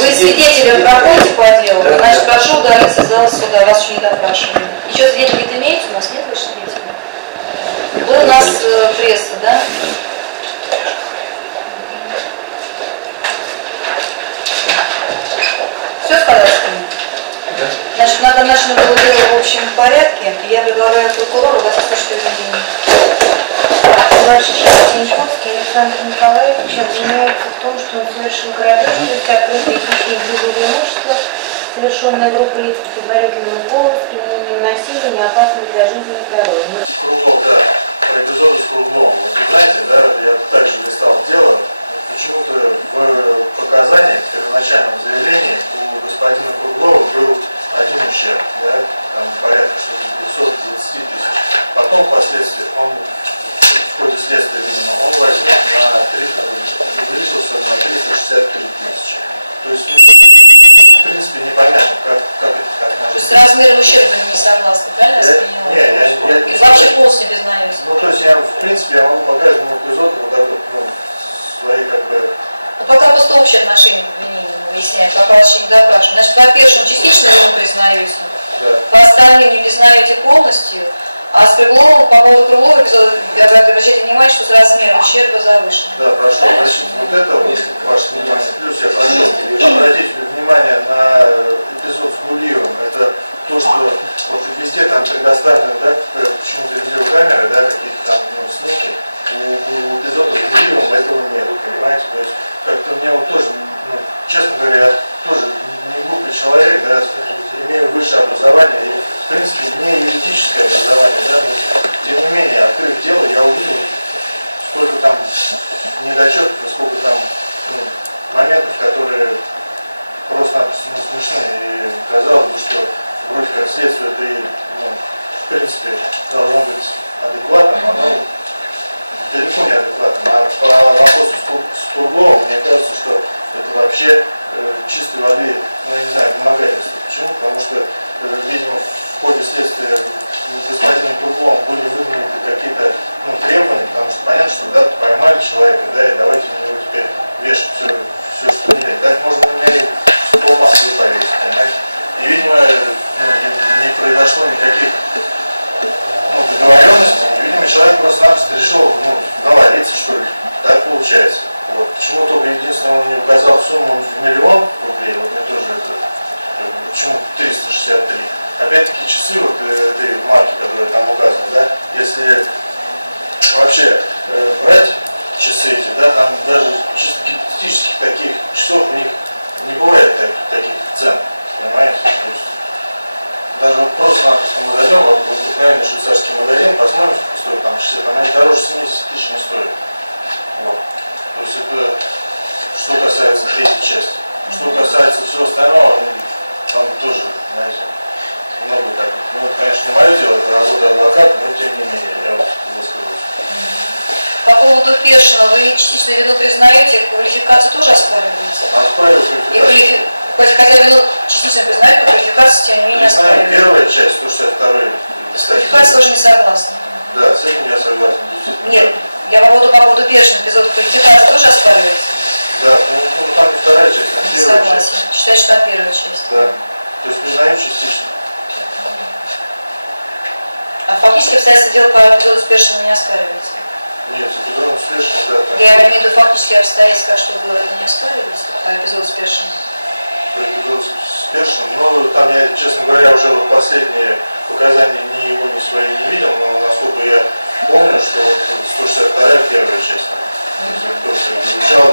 Вы свидетелем проходите по делу, значит, прошу удалиться из зала суда, вас еще не допрашивали. Еще свидетели какие-то имеются? У нас нет больше свидетелей? Вы у нас пресса, да? Все сказал с ним? Значит, назначено было дело в общем порядке, и я предлагаю прокурору вас слушать обвинение. Александр Николаевич обвиняется в том, что он совершил грабеж, то есть открытое хищение другого имущества, совершенное группой лиц с предварительным голос, применением насилия, не опасным для жизни и здоровья. Круглов, да, про эпизоды с Кругловым. Вот вы знаете, да, я также листал дело, почему-то в показаниях, в первоначальном заявлении у господина Круглова был один ущерб, да, там порядка что-то 220 тысяч. Потом, впоследствии, он в ходе следствия, видимо, он возник увеличился на 363 тысячи. То есть, в принципе, непонятно, как это так может быть. То есть с размером ущерба не согласны, правильно я поняла? Нет, и вообще полностью не признаюсь. Ну, то есть, в принципе, я могу показать ему эпизод вот так вот, свои как бы... Ну, пока просто общее отношение к обвинению мы выясняем, пока вообще не допрашиваем. Значит, по первому частично вину признаете, Да. по остальным не признаете полностью. А с Кругловым, по поводу Круглова эпизода, обращайте внимание, что с размером ущерба завышен. Да, прошу обратить вот это, ваше внимание. Плюс я прошу обратить внимание на эпизод с Гулиевым. Это то, что вот везде там предоставлены, да, почему-то видеокамеры, да, какие-то там снимки. У эпизода с Гулиевым этого нет, понимаете? То есть как-то мне вот тоже, честно говоря, я тоже не глупый человек, да, имею высшее образование и, в принципе, не юридическое образование, да, но, тем не менее, открыв дело, я увидел, сколько там недочетов, сколько там моментов, которые просто-напросто смешны. И казалось бы, что вроде как следствие это и, в принципе, должно быть адекватным, но оно далеко не адекватным. А по вопросу с Кругловым, мне кажется, что это вообще чистой воды, я не знаю, вымогательство. Почему? Потому что, видимо, в ходе следствия господином Кругловым были выдвинуты какие-то требования, потому что понятно, что да, поймали человека, да, и давайте на него теперь вешать все, что не лень. Так можно на меня и пол Москвы повесить, понимаете? И, видимо, не произошло никаких договоренностей, и, видимо, человек просто-напросто решил, навалиться, что ли. Так получается. Вот. Почему только единственное, он не указал сумму в 1 000 000 рублей, вот мне тоже это, почему 363. Опять-таки часы вот этой марки, которые там указаны, да, если вообще брать часы эти, да, там даже чисто гипотетических таких часов у них не бывает таких цен, понимаете? То есть, даже вот просто-напросто мы зайдем в обыкновенный швейцарский магазин, посмотрим, сколько стоит там часы, там они дороже 70 тысяч не стоят. Вот. То есть это что касается третьей части. Что касается всего остального, там тоже, знаете, много так. Это, конечно, не мое дело, это работа адвоката, но тем не менее, я вот высказался. По поводу Першина, вы частично вину признаете, квалификацию тоже оспариваете? Оспариваю квалификацию. Хотя вину частично признают, но квалификацию, тем не менее, оспариваете. Первая часть, 162-й. Квалификация тоже не согласна. Да, с этим я согласен. Нет, Я по поводу первого эпизода квалификации тоже оспариваете? Да, ну там не вторая часть, а первая Согласен. часть. Считаю, что там первая часть. Да. То есть признаю частично. А фактически обстоятельства дела по эпизоду успешного не оспариваете? Нет, с эпизодом успешным, да. Так. Я имею в виду фактически обстоятельства, как что было, это не оспариваете, по эпизоду успешного? По эпизоду успешным. Ну, там я, честно говоря, уже вот последние показания ни его, ни свои не видел, но насколько я помню, что вот 162-я первая часть. Тоже изучал.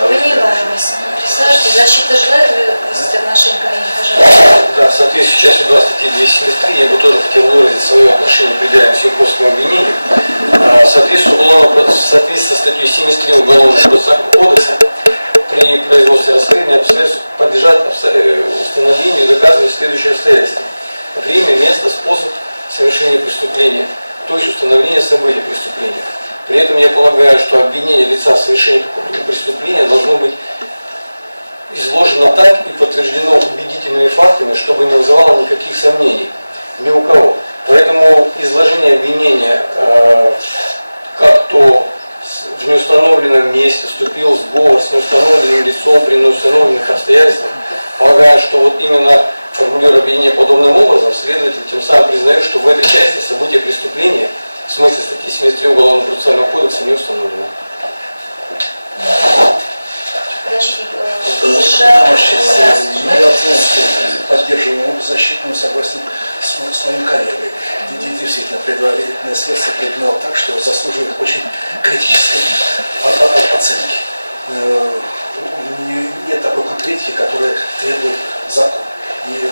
Понимаю вас. Присаживайтесь. Защита желает выразить отношение к ней, пожалуйста. Да, в соответствии с частью 2 статьи 273 я бы тоже хотел выразить свое отношение к предъявленному Симковскому обвинению. В соответствии со статьей 73 Уголовного кодекса при производстве расследования обстоятельства подлежат установлению и доказыванию следующие обстоятельства: время, место, способ совершения преступления, то есть установление событий преступления. При этом я полагаю, что обвинение лица в совершении какого-либо преступления должно быть изложено так и подтверждено убедительными фактами, чтобы не вызывало никаких сомнений ни у кого. Поэтому изложение обвинения, как то в неустановленном месте вступил в сговор с неустановленным лицом при неустановленных обстоятельствах, полагаю, что вот именно формулируя обвинение подобным образом, следователь тем самым признает, что в этой части события преступления в смысле статьи 73 Уголовного процессуального кодекса не установлено. Поддерживаем защитную, согласен с моим коллегой. Действительно, предварительное следствие проведено так, что заслуживает очень критической оценки. Нет такой конкретики, которая требует закон. И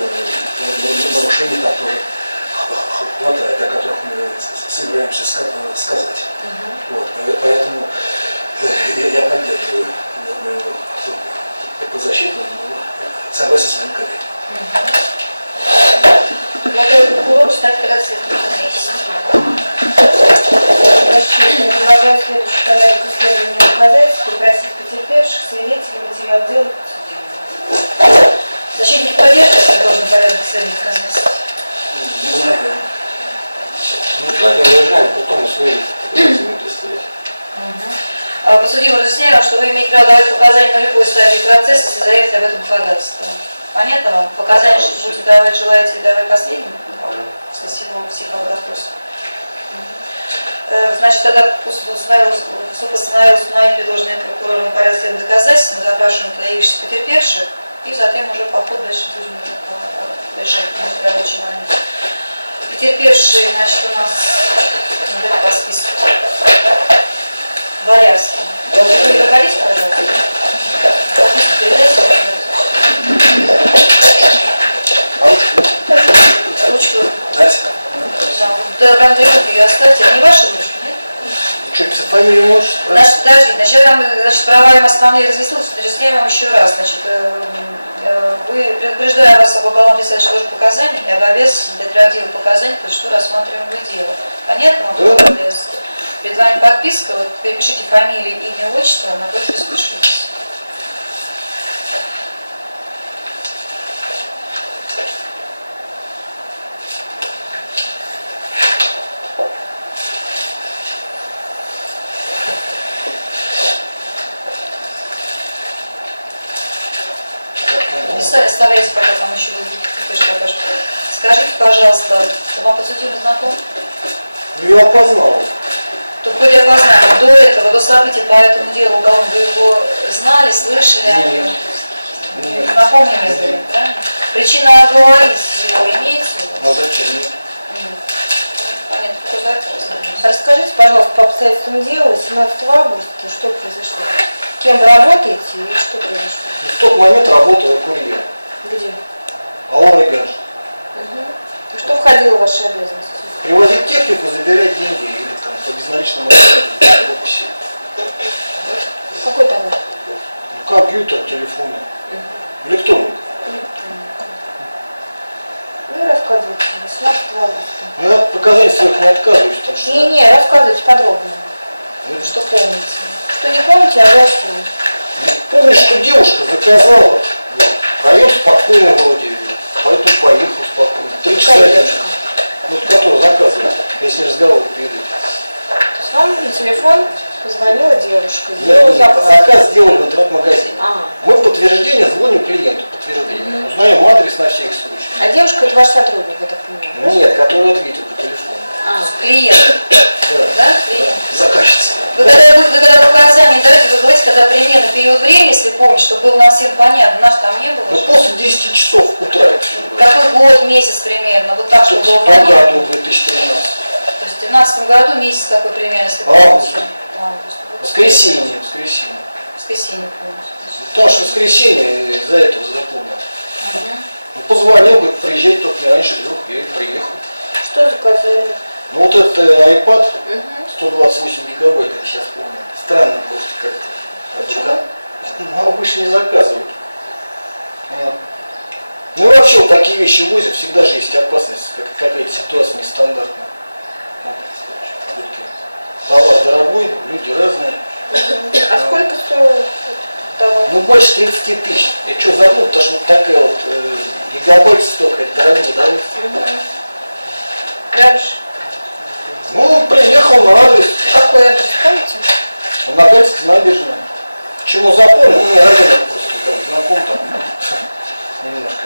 нарушений там тоже хватает, о которых мы собираемся сказать. Вот, поэтому я поддерживаю по защиту, согласен с моим коллегой. Предлагаю прокурору стать расследователем. Предлагаю следующий порядок исследования доказательств, попросить потерпевших, свидетелей, материал дела подсудимого. Защитник поддержки должен порядок исследования доказательств. Ну, да, не выезжаем, потом усвоим, будем представлять. Подсудимый, разъясняю, что вы имеете право давать показания на любой стадии процесса, если заявите об этом ходатайство. Понятно вам? Показания, что будете давать, желаете давать последним? После всех вопросов. Значит, тогда суд постановил установить предложенные прокурором порядок исследования доказательств на запрашиваемых наявившихся потерпевших, и затем уже по ходу дальше будем решать на рабочий момент. Потерпевшие, значит, у нас по списку. Боярский. Вы не проходите, пожалуйста? Подписку передайте. Ручку. Да, прям требует ее оставьте. Не ваша ручка, нет? Что, писать фамилию можешь? Значит, подождите, значит, я вам, права им основные разъяснил, разъясняю вам еще раз. Значит, вы, предупреждая вас об уголовном деле сложных показаний и об обязанности для отреагирования показаний, по что рассматриваемое дело. Понятно вам? Да. Перед вами подписка, вот перепишите фамилию, имя, отчество, на подпись пишитесь. Оставляйте, пока там еще будет. Скажите, пожалуйста, вам подсудимый знаком? Ну, я опознал. То хоть опознали. До этого, до событий по этому делу уголовного, вы его знали, слышали о нем? Нет. Знакомы не были, правильно? Причина оговорить его имеется? А зачем? Нет. Понятно, кто за это разносит. Расскажите, пожалуйста, по обстоятельствам дела 17 августа, что произошло? Кем вы работаете и что произошло? В тот момент работал я курьером. Где? Алло-Игорь. Что входило в ваши обязанности? Привозить технику, забирать деньги или там по безналичному корпусе. Какой товар? Компьютер, телефоны. Электроника. Ну, рассказывайте, 18 августа. Ну, я от показаний своих не отказываюсь, потому что... Не, рассказывайте подробно. Что помните? Что не помните, а дальше? Помнишь, что девушка заказала, район спокойный вроде, поэтому поехал спокойно. 3 часа. Ну, который заказывает, если разговор перед этим. То есть вам на телефон позвонила девушка, Нет, сделала нет, заказ. заказ сделали в интернет-магазине. Ага. Мы в подтверждение звоним клиенту, подтверждение. Узнаем адрес на всякий случай. А девушка это ваш сотрудник, я так понимаю? Нет, который ответил по телефону. Клиент, да? Клиент. Заказчица. Вы когда показания даете, вы говорите, когда примерно период времени, если помните, чтобы было нам всем понятно, нас там не было. Ну, же. после 10 часов утра это все было. Какой год, месяц примерно, вот так, чтобы было В понятно. году 2013. То есть в 2013 году месяц какой примерно, если Август. помните? Август. Воскресенье. Воскресенье помните. Потому что воскресенье из-за этого запомнил. Угу. Он позвонил, говорит, приезжайте только не раньше 3, я и приехал. Что заказали? Ну вот это iPad, Угу. 128 гигабайт, я сейчас помню. Странно просто как-то. Почему? Ну, обычно не заказывают. Вот. Ну и вообще вот такие вещи возят, всегда же есть опасность, какая-то ситуация нестандартная. Вот. Товар дорогой, люди разные. А сколько стоил товар? Ну больше 30 тысяч. Я что забыл, потому что вот такая вот гигабайт столько, это дорогой, да? Дальше. Ну, приехал на адрес, Какой адрес, помните? на Гальской набережной. Почему запомнил? Ну, не районах просто там знаком там немножко.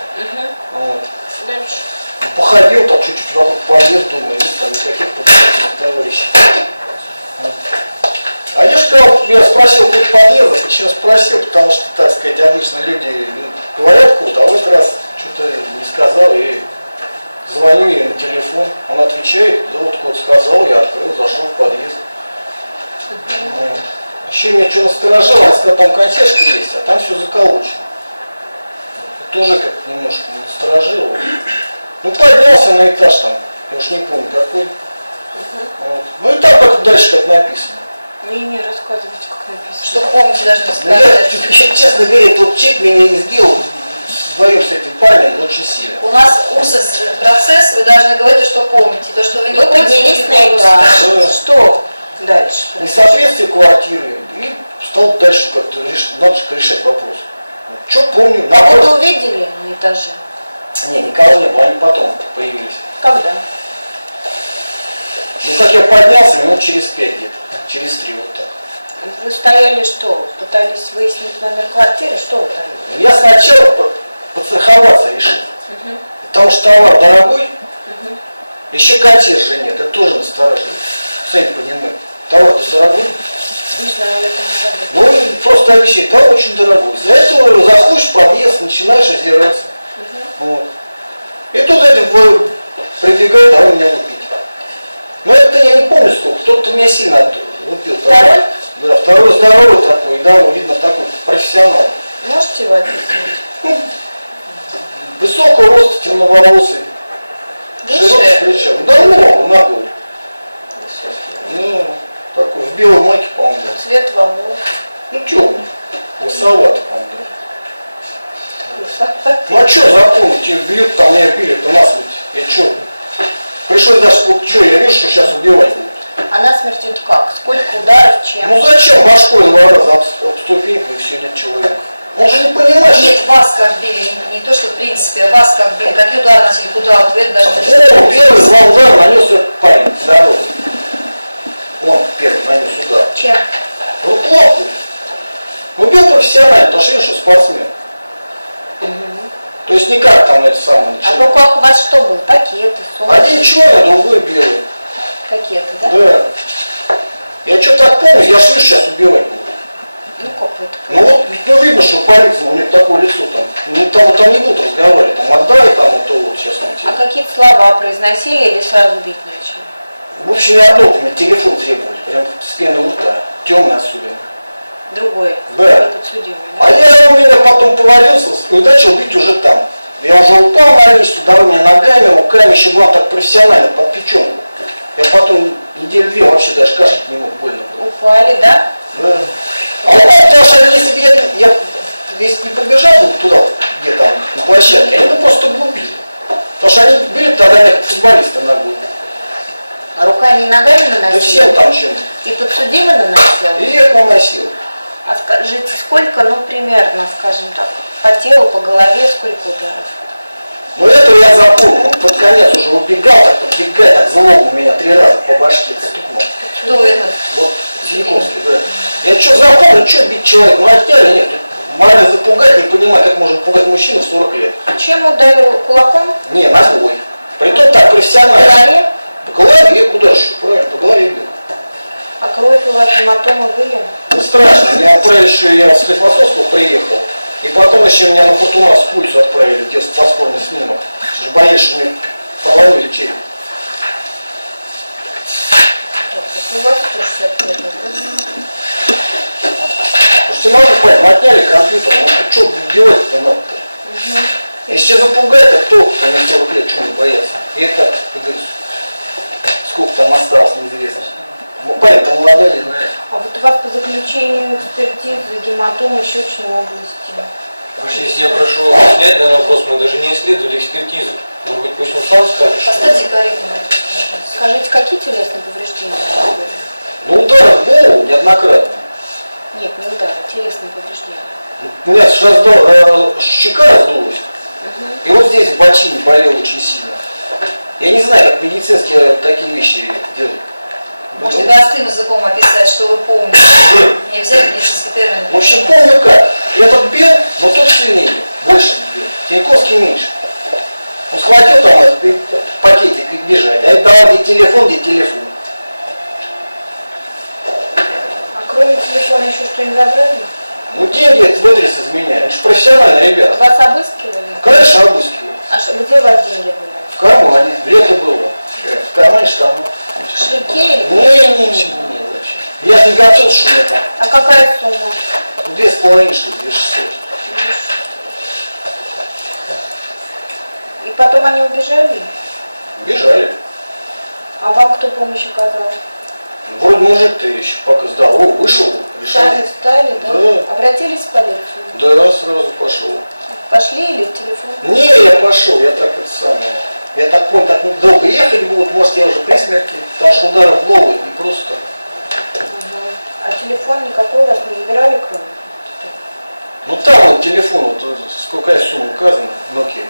Вот. Дальше. Ну, походил там чуть-чуть вокруг подъезда, думаю, нет там никаких подозрительных товарищей. Вот. А я сказал, я спросил код подъезда, почему спросил, потому что, так сказать, обычно люди говорят код, а в этот раз что-то не сказал, и звоню ей на телефон, он отвечает, да вот код сказал, я открыл, зашел в подъезд. Вот. Еще меня что насторожило, он сказал, там консьержка есть, а там все заколочено. Тоже как-то немножко насторожило. Ну поднялся на этаж там, я уж не помню какой. Вот. Ну и там как дальше как написано. Не рассказывайте, как написано. Что помните, даже не Ну, сказать. честно говоря, тот чек меня не сделал вдвоем с этим парнем очень сильно. У нас УСОС процесс, вы должны говорить, что помните. То, что вы не Вы помните, поднялись не на этаж. Да. Что дальше? Несоответствие квартиры. И стал дальше как-то надо же решать вопрос. Что помню? Кого-то увидели на этаже? Не, никого не было, они потом появились. Когда? Ну как я поднялся, минут через 5 где-то, через 3 вот так. Вы стояли что? Пытались выяснить номер квартиры? Что вы там? Ну, я сначала подстраховаться решил. Потому что товар дорогой, еще консьержа нет, это тоже настораживает. Сами понимаете, товар-то дорогой. Не знаю, я это не забыла. Ну и просто обещай, товар очень дорогой. Из-за этого заходишь в подъезд, начинаешь озираться. Вот. И тут эти прибегают, давай меня лупить. Но это я не помню сколько, кто-то меня сильно лупил. Второй? Да, второй здоровый такой, да, видно такой профессионал. Можете его описывать? Высокого роста, темноволосый, широкий с плечами. Да, много, нагой. Ну, такой, в белой майке, по-моему. Цвет волос. Ну, темный, лысоватый, по-моему. Ну, а что запомнить, их бьют, там меня били, это насмерть. Я что? Пришлось даже, вот что, я вижу, что сейчас убивать будут. А насмерть это как? Сколько ударов, чем? Ну зачем башкой 2 раза об ступеньку и все, нет человека? Он же не понимает, что... Нет, вас как били, не то, что в принципе, а вас как били, какие удары носили, куда, вот вы это даже О, первый два удара нанес этот парень, здоровый. Он первый нанес удар. Чем? Ну, лапу. Ну, бил профессионально, потому что видишь, что спортсмен. То есть никак там это самое А в ничего. руках у вас что было? Пакеты, сумки? Один черный, другой белый. Пакеты, да? Да. Я что так помню, я ж вижу, сейчас убивать буду. Ну как вы это Ну вот, ну видно, что полиция, у них такое лицо там. Ну там не будут разговаривать, там отдай, там вот то вот сейчас на А тебе. какие-то слова произносили или сразу бить начали? В общем, я одно помню, телефон требовали, прям с пены у рта, темный особенно. Другой? Да. Не подсудимый, да? А я у меня потом повалился и начал бить уже там. Я уже упал на месте, дал мне ногами, руками, еще был так профессионально, под печенку. Я потом неделю-две вообще даже кашлять не мог, больно было. Упали, да? Да. А вот потому что если бы я если не побежал бы туда, где там, на площадке, они бы просто бы убили. Потому что они были тогда как футболисты ногой. А руками и ногами наносили? Да всем там чем. И подсудимый наносил? И я наносил. А скажите, сколько, ну, примерно, скажем так, по телу, по голове, сколько ударов? Но это я запомнил. Он под конец уже убегал, так подбегает, так заломил меня 3 раза по башке стукнул. Кто этот? Вот Зиньковский, да. Я что запомнил, что бить человека? Ну отняли, нет. Морально запугать, не понимаю, как можно пугать мужчину в 40 лет. Чем ударил? Кулаком? Не, ногой. Притом так По профессионально. голове? По голове, куда же, правильно, по голове бил. А кровь у вас, гематомы были? Ну страшно, меня отправили еще, я с Склифосовского приехал, и потом еще меня на Фортуна с пульсу отправили, где паспортный снимок. Что ж боялись, что мне проломили череп. У вас тоже 60 лет, да? Потому что не могу понять, мы отняли компьютер, ну ты что убивать-то надо-то? Если тебя запугать, то кто мне 40 лет, чего не бояться? И это, как говорится, сколько там осталось, неизвестно. Ну, парень-то молодой, не знаю. А вот у вас по заключению экспертизы гематомы щечной области. Потому что если я прошу вас снять данный вопрос, мы даже не исследовали экспертизу. Может быть, пусть он сам скажет, что... Поставьте корректно. Скажите, какие телесные повреждения у вас были? Ну удар в голову неоднократно. Нет, не удары, телесные повреждения. У меня щека раздулась. И вот здесь в бочине болел очень сильно. Я не знаю, как медицинские такие вещи делают. Можете простым языком описать, что вы помните. Не обязательно медицинский термин. В общем, помню как. Я тут бил, но тот сильнее, больше бил. Тиньковский меньше. Он схватил там этот пакетик и бежать. А я дал где телефон, где телефон. А кроме телефона еще что-нибудь забрали? Ну деньги это вытряс из меня. Это же профессиональные ребята. Вас обыскивали? Конечно, обыскивают. А где у вас деньги были? В кармане. Лето было. В кармане штаны. В кошельке или? Не, зачем? Я же не готов, что мне там. А какая сумма? 2,5 штуки, 2600. И потом они убежали? Бежали. А вам кто помощь оказал? Вроде мужик ты еще пока сдал. О, вышел, решил. Сами встали, да? Да. Обратились в полицию? Да, сразу пошел. Пошли или в телефон? Не, я пошел, я так это самое. Я так понял, так долго ехать будут, может я уже при смерти, потому что удары в голову не просто. А телефон никакой у вас не забирали, кроме? Ну там вот телефон, вот сколько сумма указана, Nokia.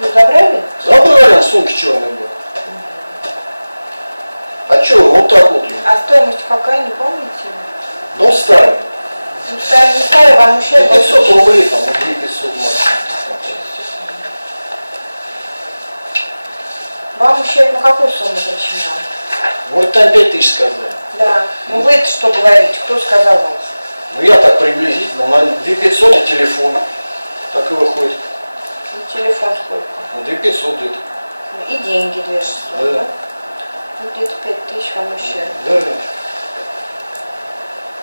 Ну забрали? Забрали, в сумке черный был. А что, вот так вот. А стоимость какая, не помните? Ну старый. Ну, старый, не старый, вам ущерб. 500 рублей, там, 2500 максимум. Вам ущерб на какую сумму причинял? Вот там 5000 сказали. Да. Ну вы-то что говорите? Кто сказал вам? Ну я так приблизительно, на 2500 и телефон. Так и выходит. Ну, телефон сколько? Ну 2500 где-то. И деньги 2600, Да. да? Ну где-то 5000 вам ущерб. Да.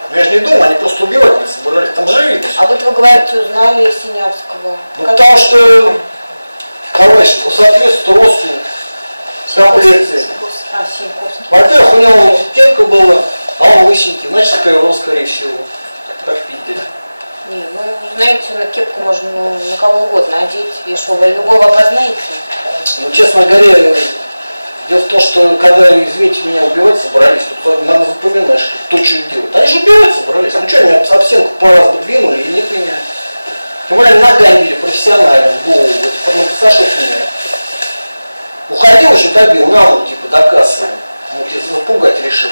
Ну я же не думаю, они просто убивать не собирались. Там же видно. А вот вы говорите, узнали Синявского. Ну потому что товарищ по соответствует росту комплекции. А, Синьковский. Во-первых, у него телка была, а он лысенький, значит, скайрос, скорее всего. Как пить. Не, ну, знаете, на кепку можно на кого угодно одеть, и что, вы любого опознаете? Ну, честно говоря, дело в том, что когда, извините, меня убивать собрались, тут надо запоминать, что кто что делает. Они же убивать собрались. Ну что, меня об стенку пару раз бы двинули, и нет меня. Тем более ногами били профессионально в голову. Вот, ну, Саша меня. Уходил, еще добил, на вот, типа, до кассы. Вот, я запугать решил.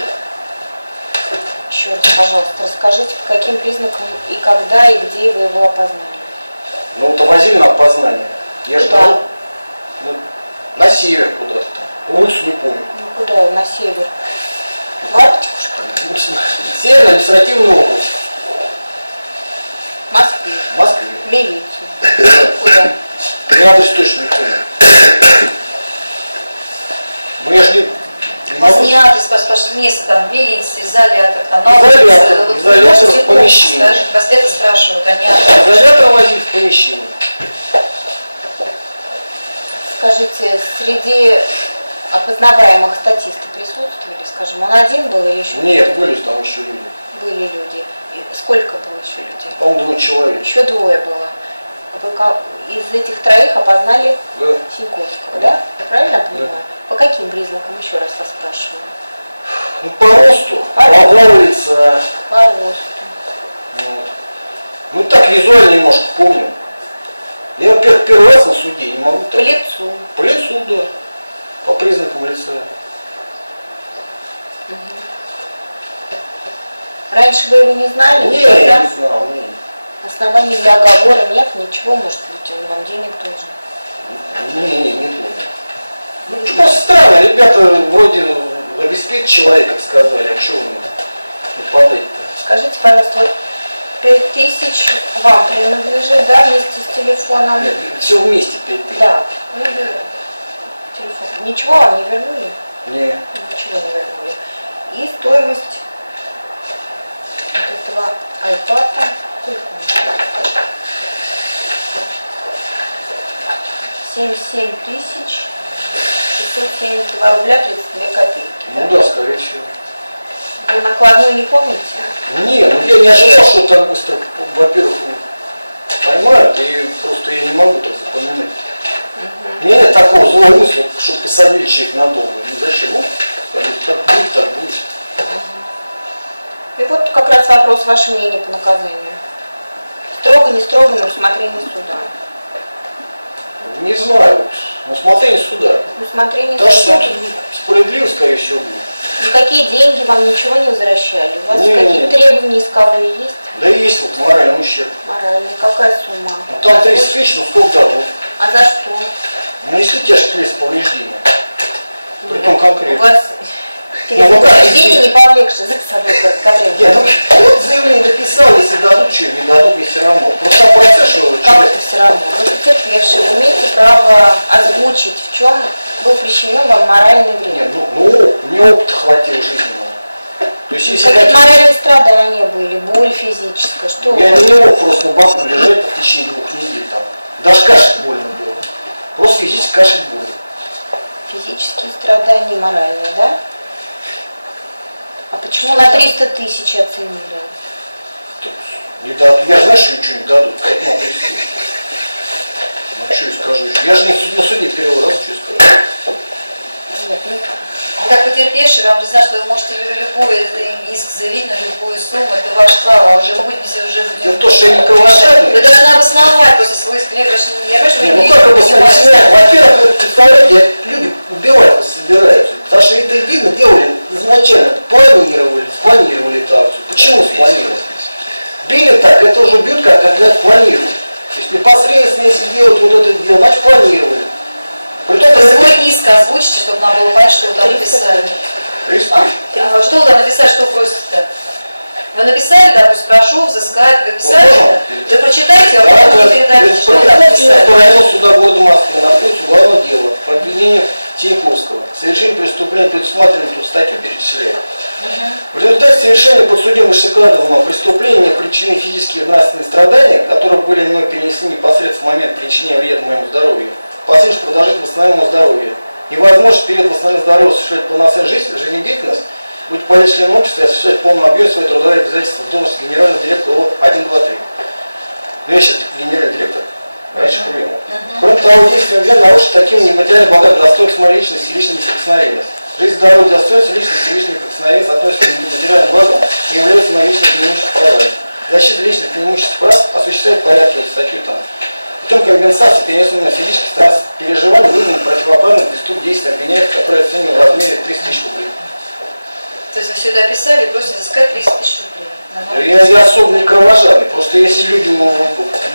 Еще раз, пожалуйста, расскажите, по каким признакам и когда, и где вы его опознали? Ну, вот возили на опознание. Я Куда? ждал. Ну, на север куда-то там. Улицу не помню. Ну куда? На север? В Арктику, что ли? Северный административный округ. В Москве. В Москве. В милицию. Куда? Я адрес точно не помню. Ну я же не У вас могу. не адрес, спрашивают, место там, милиция, изолятор, там, Изолятор, вот вы изолятор можете в помещении. помнить, скажите, вас это спрашивают, а не адрес. Изолятор возили в помещение. Скажите, среди опознаваемых статистов присутствовали, скажем, он один был или еще? Нет, были там еще люди. Были люди. И сколько было еще людей? По-моему, 2 человека. Еще 2 было. Вы из этих 3 опознали Да. Синьковского, да? Правильно понимаю? По каким признакам, еще раз вас спрашиваю? Ну, по росту, по лица. По росту. Вот. Ну, так визуально немножко помню. Я, во-первых, первый раз на суде, не могу так. По лицу. По лицу, да. По признакам лица. Раньше вы его не знали? Не, никогда? я не знал, не. Оснований для оговора нет, ничего, может быть, он вам денег должен. Не думаю. Ну, просто странно, ребята вроде обеспечить человека, как сказали, а что вы нападаете-то? Скажите, пожалуйста, вот 5000 вам принадлежит, да, вместе с телефоном? Нет, все вместе 5000. Да. Ну, телефон. Ничего вам не вернули? Не. Ничего не вернули. И стоимость вот этого айпада, сколько он? 77 672 рубля 32 копейки. Ну да, скорее всего. Вы накладную не помните? Не, ну я не ожидал, что так быстро, во-первых, поймают, и просто я не могу так запоминать. У меня нет такого злого мысли, чтобы посадили человек надолго. Ну зачем? Ну, так будет, так будет. И вот как раз вопрос, ваше мнение по наказанию. Строго, не строго, на усмотрение суда. Не знаю, на усмотрение суда. На усмотрение Да что суда. тут справедливо, скорее всего, будет. Никакие деньги вам ничего не возвращали? У вас Не, какие-то не. требования исковые есть? Да и есть вот моральный ущерб. Моральные. Какая сумма? Ну там 30 тысяч, ну сколько дадут? А за что? Ну если тяжкие телесные повреждения. Притом У конкретно. вас Ну, как повреждения не повлекшие за собой конкретно. Нет, ну вот заявление написал, если дадут, что не дадут, мне все равно. Просто сам процесс, что Как человек... это все равно? Вы потерпевший, вы имеете право озвучить, в чем был причинен вам моральный вред. Нет, ну мне опыта хватило жизненного. То есть если Какие какие-то... моральные страдания были, боль физическая, что Я у вас? не мог просто на боку лежать в течение 2 недель там. Даже кашель больно было. Просто физически кашель больно. Физические страдания, моральные, да? А почему на 300 тысяч оценили? Не дадут. Я же знаю, что ничего не дадут. Поэтому отвести. Ну что я скажу? Я же не на суде первый раз, что я скажу. Нет, ну, Как потерпевший, вам признать, что вы можете любой иск заявить на любую сумму, это ваше право, а уже мы будем, если уже Дело будем... в том, что я не кровожадный. Вы должны обосновать после свой иск. Я понимаю, что вы Не, не ну как обосновать? понимаете. Во-первых, вы представляете, люди убивать вас собираются. Потому что это видно, делали изначально, спланировали эту акцию. Почему спланировали? Били так, это уже бьют, как планируют. То есть непосредственно, если делать вот это дело, значит планировали. Притом, То есть свой иск озвучите, чтобы нам было понять, что вы там написали. А что вы там написали, что вы просите-то? Вы написали, допустим, прошу взыскать, вы писали, Вот, вы прочитайте, а потом мне передайте, что вы там написали. по району суда города Москвы находится уголовное дело по обвинению Тиньковского. Совершение преступления, предусмотренного тут статью перечисляет. В результате совершения подсудимым вышеуказанного преступления причинены физические и нравственные страдания, которые были мной перенесены непосредственно в момент причинения вреда моему здоровью, последующее продолжительное восстановление моего здоровья. Невозможность перед восстановлением здоровья осуществлять полноценную жизнедеятельность, быть полезным членом общества и осуществлять в полном объеме свои трудовые обязательства в должности генерального директора ООО 123. Ну я сейчас генеральный директор, раньше проблема. Кроме того, действием вен нарушит таким нематериальным благом достоинство моей личности и личной неприкосновенность. Жизнь, здоровье, достоинство личности и личной неприкосновенность относятся к нематериальным благам и являются моими личными преимуществами правами. Защита личных преимуществ прав осуществляет порядки статью там. Путем компенсации перенесенных на физических переживаний вызванных противоправных преступ действий обвиняемых, которые оценивают в размере 300 тысяч рублей. То есть вы все это описали и просите взыскать 30 тысяч рублей. Я особо не кровожадный, просто если люди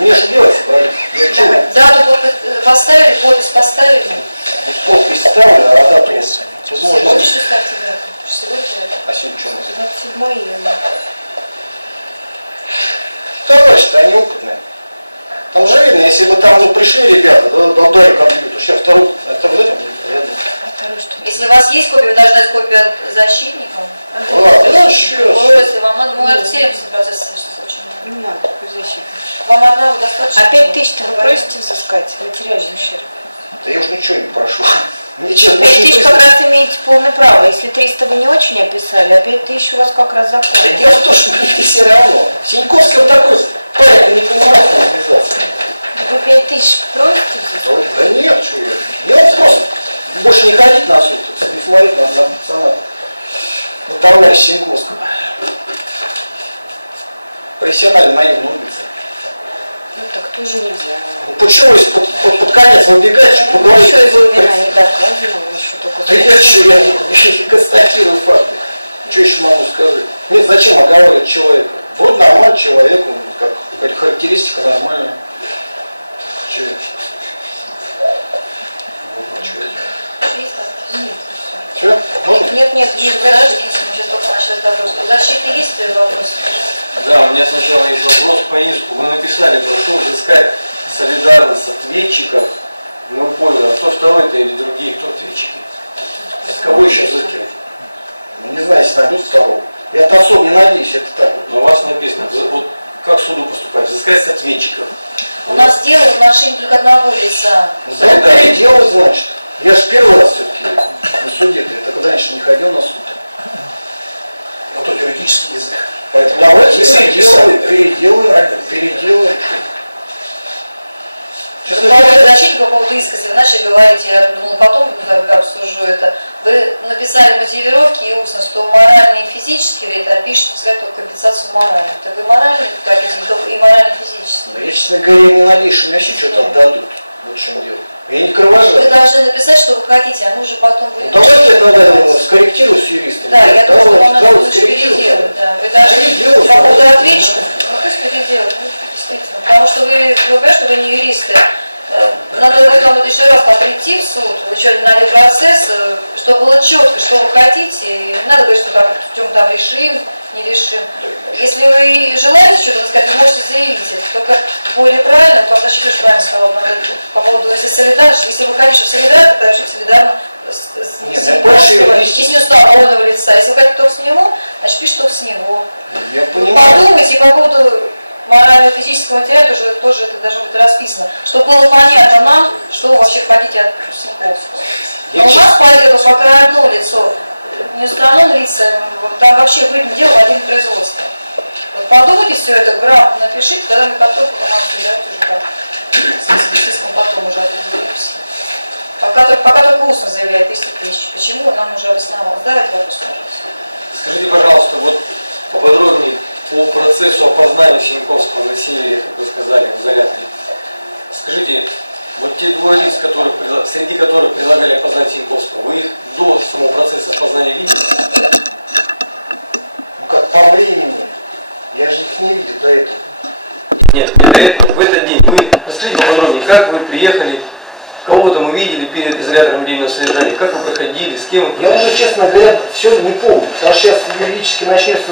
мне же делать собрались, я что? Дату поставили, подпись поставили. Подпись ставлю, а дату тут можно... Помните, что ставьте дату? Сегодня дата. А сегодня что у нас? 27 июня. Товарищи-то они опытные. Там же видно, если бы там пришли ребята, отдали компьютер, сейчас второй, это вот этим рядом. А второй что? Если у вас есть копия, вы должны дать копию от защитника. Ладно, ну еще раз. Если вам надо, мы отсеемся в процессе очень. Не надо такой защиты. Вам одного достаточно? А 5000-то вы просите взыскать материальный ущерб? Да я уж ничего не прошу. Ничего 5000 как раз имеете полное право. Если 300 вы не очень описали, а 5000 у вас как раз Да закон. дело в том, что мне все равно. Синьковский он такой парень, не понимает организации. Вы 5000 просите взыскать? Да нет, что я. Я вот просто больше не ходить на суд, не смотреть на пацана. На товарища Синьковского. Профессиональный наивный убийца. Ну так тоже нельзя. Ну, почему, если под конец выбегать, чтобы поговорить? Еще его вина не доказано, он еще только... Да я не констатирую факты. Что еще могу сказать? Нет, зачем оговаривать человека? Вроде нормальный человек, как характеристика нормальная. Че? Че? Можно? Нет, Подождите, мы сейчас только начали вопрос. У защиты есть вопрос? Да, у меня сначала есть вопрос по иску. Вы написали, прошу взыскать солидарность ответчиков. Мы поняли, а кто второй-то или другие, кто ответчики? Кого еще взыскивать? Ну, не знаю, если найдут второго. Я-то особо не надеюсь, это так. Но у вас написано, вот как суду поступать? Взыскать с ответчиков. У нас дело в отношении только одного лица. Да, переделать, значит. Я же первый раз все-таки на суде-то. Я так раньше не ходил на суд. Но тут юридический язык. Поэтому давайте переделаем. По поводу защиты, по поводу иска, если вы начали говорить, я думала, потом обсужу это. Вы написали мотивировки и устно, что моральный и физический вред, а пишете сказать только компенсацию моральную. Так и моральный, как и морально-физический. Ну, я, честно говоря, не надеюсь, мне вообще что-то отдадут. Вот в чем дело. Я не кровожадный. Вы должны написать, что вы хотите, а мы уже потом будем... Ну, давайте я тогда скорректирую с юристом. Да, я думаю, что вам надо давайте лучше скорректирую. переделать. Да. Вы должны по поводу ответчиков, ну пусть переделать, ну, действительно. Потому что вы понимаете, что вы не юристы. Надо потом вот еще раз прийти в суд, еще один процесс, чтобы было четко, что вы хотите. И не надо говорить, что там, там решим, не решим. Если вы желаете что-то сказать, вы можете заявить это. Только более правильно, то защита же правильно сказала, надо по поводу, если солидарность, если вы хотите, что солидарно, то решите солидарно с него. Если не установленного лица. Если вы хотите только с него, значит пишите только с него. Подумайте по поводу морально-физического материала, тоже это должно быть расписано, чтобы было понятно нам, что вы вообще хотите от Синьковского. Но у нас по делу пока одно лицо, не установленное лицо, там вообще выйдет дело в один производство. Вот подумайте все это, грамотно напишите, тогда мы потом давайте уже так, с иском потом уже определимся. Пока только устно заявляет 300 тысяч. Почему нам уже обосновалось? Давайте вопрос, пожалуйста. Скажите, пожалуйста, вот поподробнее по процессу опознания Синьковского на севере, как вы сказали, в изоляторе. Скажите, вот те двое лиц, среди которых предлагали опознать Синьковского, вы их до самого процесса опознания видели? Ну как по времени. Я же их не видел до этого. Нет, до этого, в этот день. Вы расскажите поподробнее, как вы приехали, кого-то мы видели перед изолятором временного содержания, как вы проходили, с кем вы проходили? Я уже, честно говоря, все не помню. Потому что сейчас юридически начнется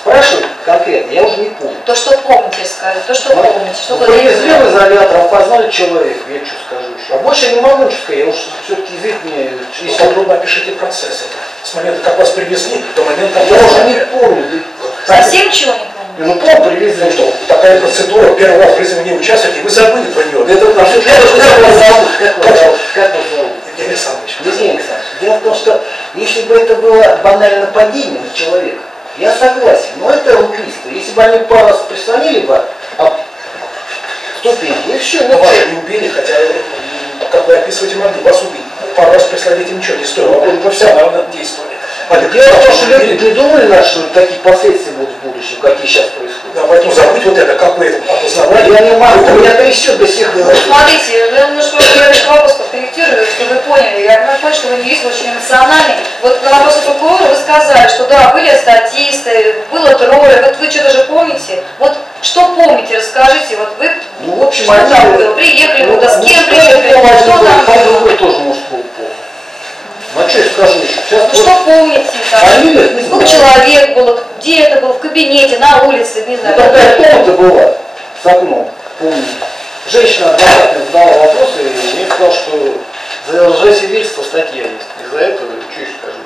спрашивать конкретно, я уже не помню. То, что помните, скажите, то, что помните, что вы привезли в изолятор, опознали человека, я что скажу еще. А больше я не могу ничего сказать, я уж все-таки извините меня. Если подробно опишите процесс это. С момента, как вас привезли, до момента... Я уже не помню. Совсем ничего не помню? Ну помню, привезли. Ну что, такая процедура, первый раз в жизни вы не участвуете, вы забыли про нее. Это Как вас зовут? Евгений Александрович. Евгений Александрович, дело в том, что если бы это было банальное нападение на человека, я согласен, но это убийство. Если бы они пару раз прислонили бы, ступеньки, и все. Но вас не убили, хотя, как вы описываете, могли вас убить. Пару раз прислонить им ничего не стоило, вы профессионально действовали. Дело в том, что люди не думали, что такие последствия будут в будущем, какие сейчас происходят. Да, поэтому забудь вот это, как вы это опознавали. Я не могу, меня трясет до сих пор. Смотрите, я немножко этот вопрос подкорректирую, чтобы вы поняли. Я понимаю, что вы не юрист, очень эмоциональный. Вот на вопросы прокурора вы сказали, что да, были статисты, было трое. Вот вы что-то же помните? Вот что помните, расскажите. Вот вы, ну, в общем, что там было? Приехали куда, с кем приехали, что там было? Вы тоже мужского пола. Ну что я скажу еще? Сейчас ну что помните? Там, сколько человек было, где это было, в кабинете, на улице, не знаю. Ну такая комната была с окном, помню. Женщина-адвокат мне задала вопросы, и мне сказал, что за лжесвидетельство статья есть. Из-за этого, что еще скажу?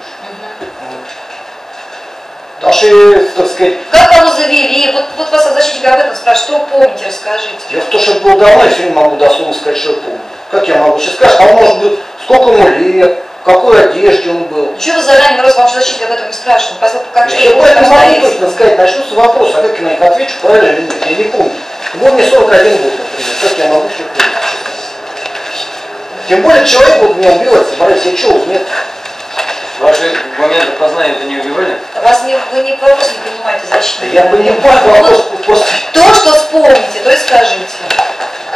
Потому что, так сказать... Как кого завели? Вот вас защитник об этом спрашивает, что помните, расскажите. Дело в том, что это было давно, я сегодня могу дословно сказать, что я помню. Как я могу сейчас сказать? А он может быть, сколько ему лет, в какой одежде он был. Чего вы заранее, раз вам защитник об этом не спрашивал? Как Я поэтому могу точно сказать, начнутся вопросы, а как я на них отвечу, правильно или нет, я не помню. Вот мне 41 год, например, как я могу все помнить? Тем более человек вот меня убивает, собрать, я чего, нет? Ваши, в момент опознания-то не убивали? Вы не вопрос не понимаете, зачем? Да я понимаю, вопрос после То, что вспомните, то и скажите.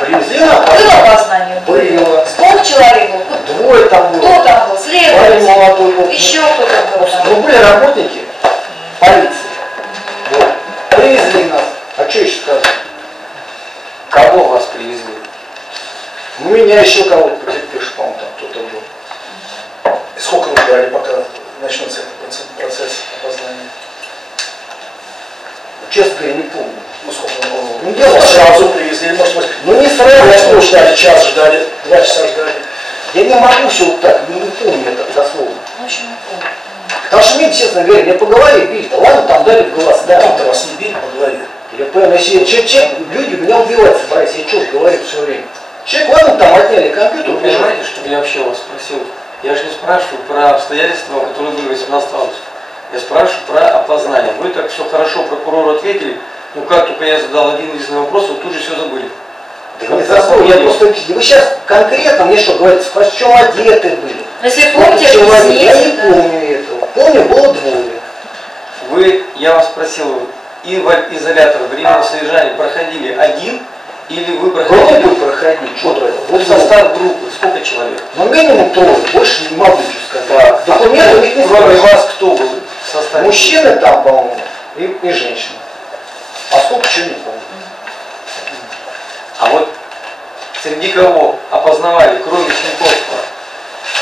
привезли на Было опознание? Было. Сколько человек был? Двое там было. Кто там был? Парень Следователь? молодой был. Еще кто-то был там? Ну, были работники полиции. Вот. Привезли нас. А что еще сказать? Кого вас привезли? Ну, меня еще кого-то потерпевший, по-моему, там кто-то был. И сколько вы ждали, пока начнется этот процесс опознания? Честно говоря, не помню. Ну сколько Ну, я дело сразу привезли, может быть, Ну, не сразу. вы ждали, час ждали, 2 часа ждали. Я не могу все вот так, не помню это дословно. В общем, не помню. Потому что мне, честно говоря, мне по голове били-то, ладно, там дали в глаз, да. Там-то вас не били по голове. Я понял, если люди меня убивать собираются, я что говорю все время. Человек, ладно, там отняли компьютер, Вы понимаете, что я вообще вас спросил? Я же не спрашиваю про обстоятельства, которые были 18 августа. Я спрашиваю про опознание. Вы так все хорошо прокурору ответили, но как только я задал один единственный вопрос, вы тут же все забыли. Да не забыл, я просто... Вы сейчас конкретно мне что говорите, в чем одеты были? Если помните, Я объясните, не да. помню этого. Помню, было двое. Я вас спросил, и в изолятор временного содержания проходили один, или вы проходили... Группы проходить, что это? Вот состав группы, сколько человек? Ну, минимум трое, больше не могу ничего сказать. Так, Документы у них не кроме спрашивают. вас кто был в составе? Мужчины там, по-моему, и женщины. А сколько, чего не помню. А вот среди кого опознавали, кроме Синьковского,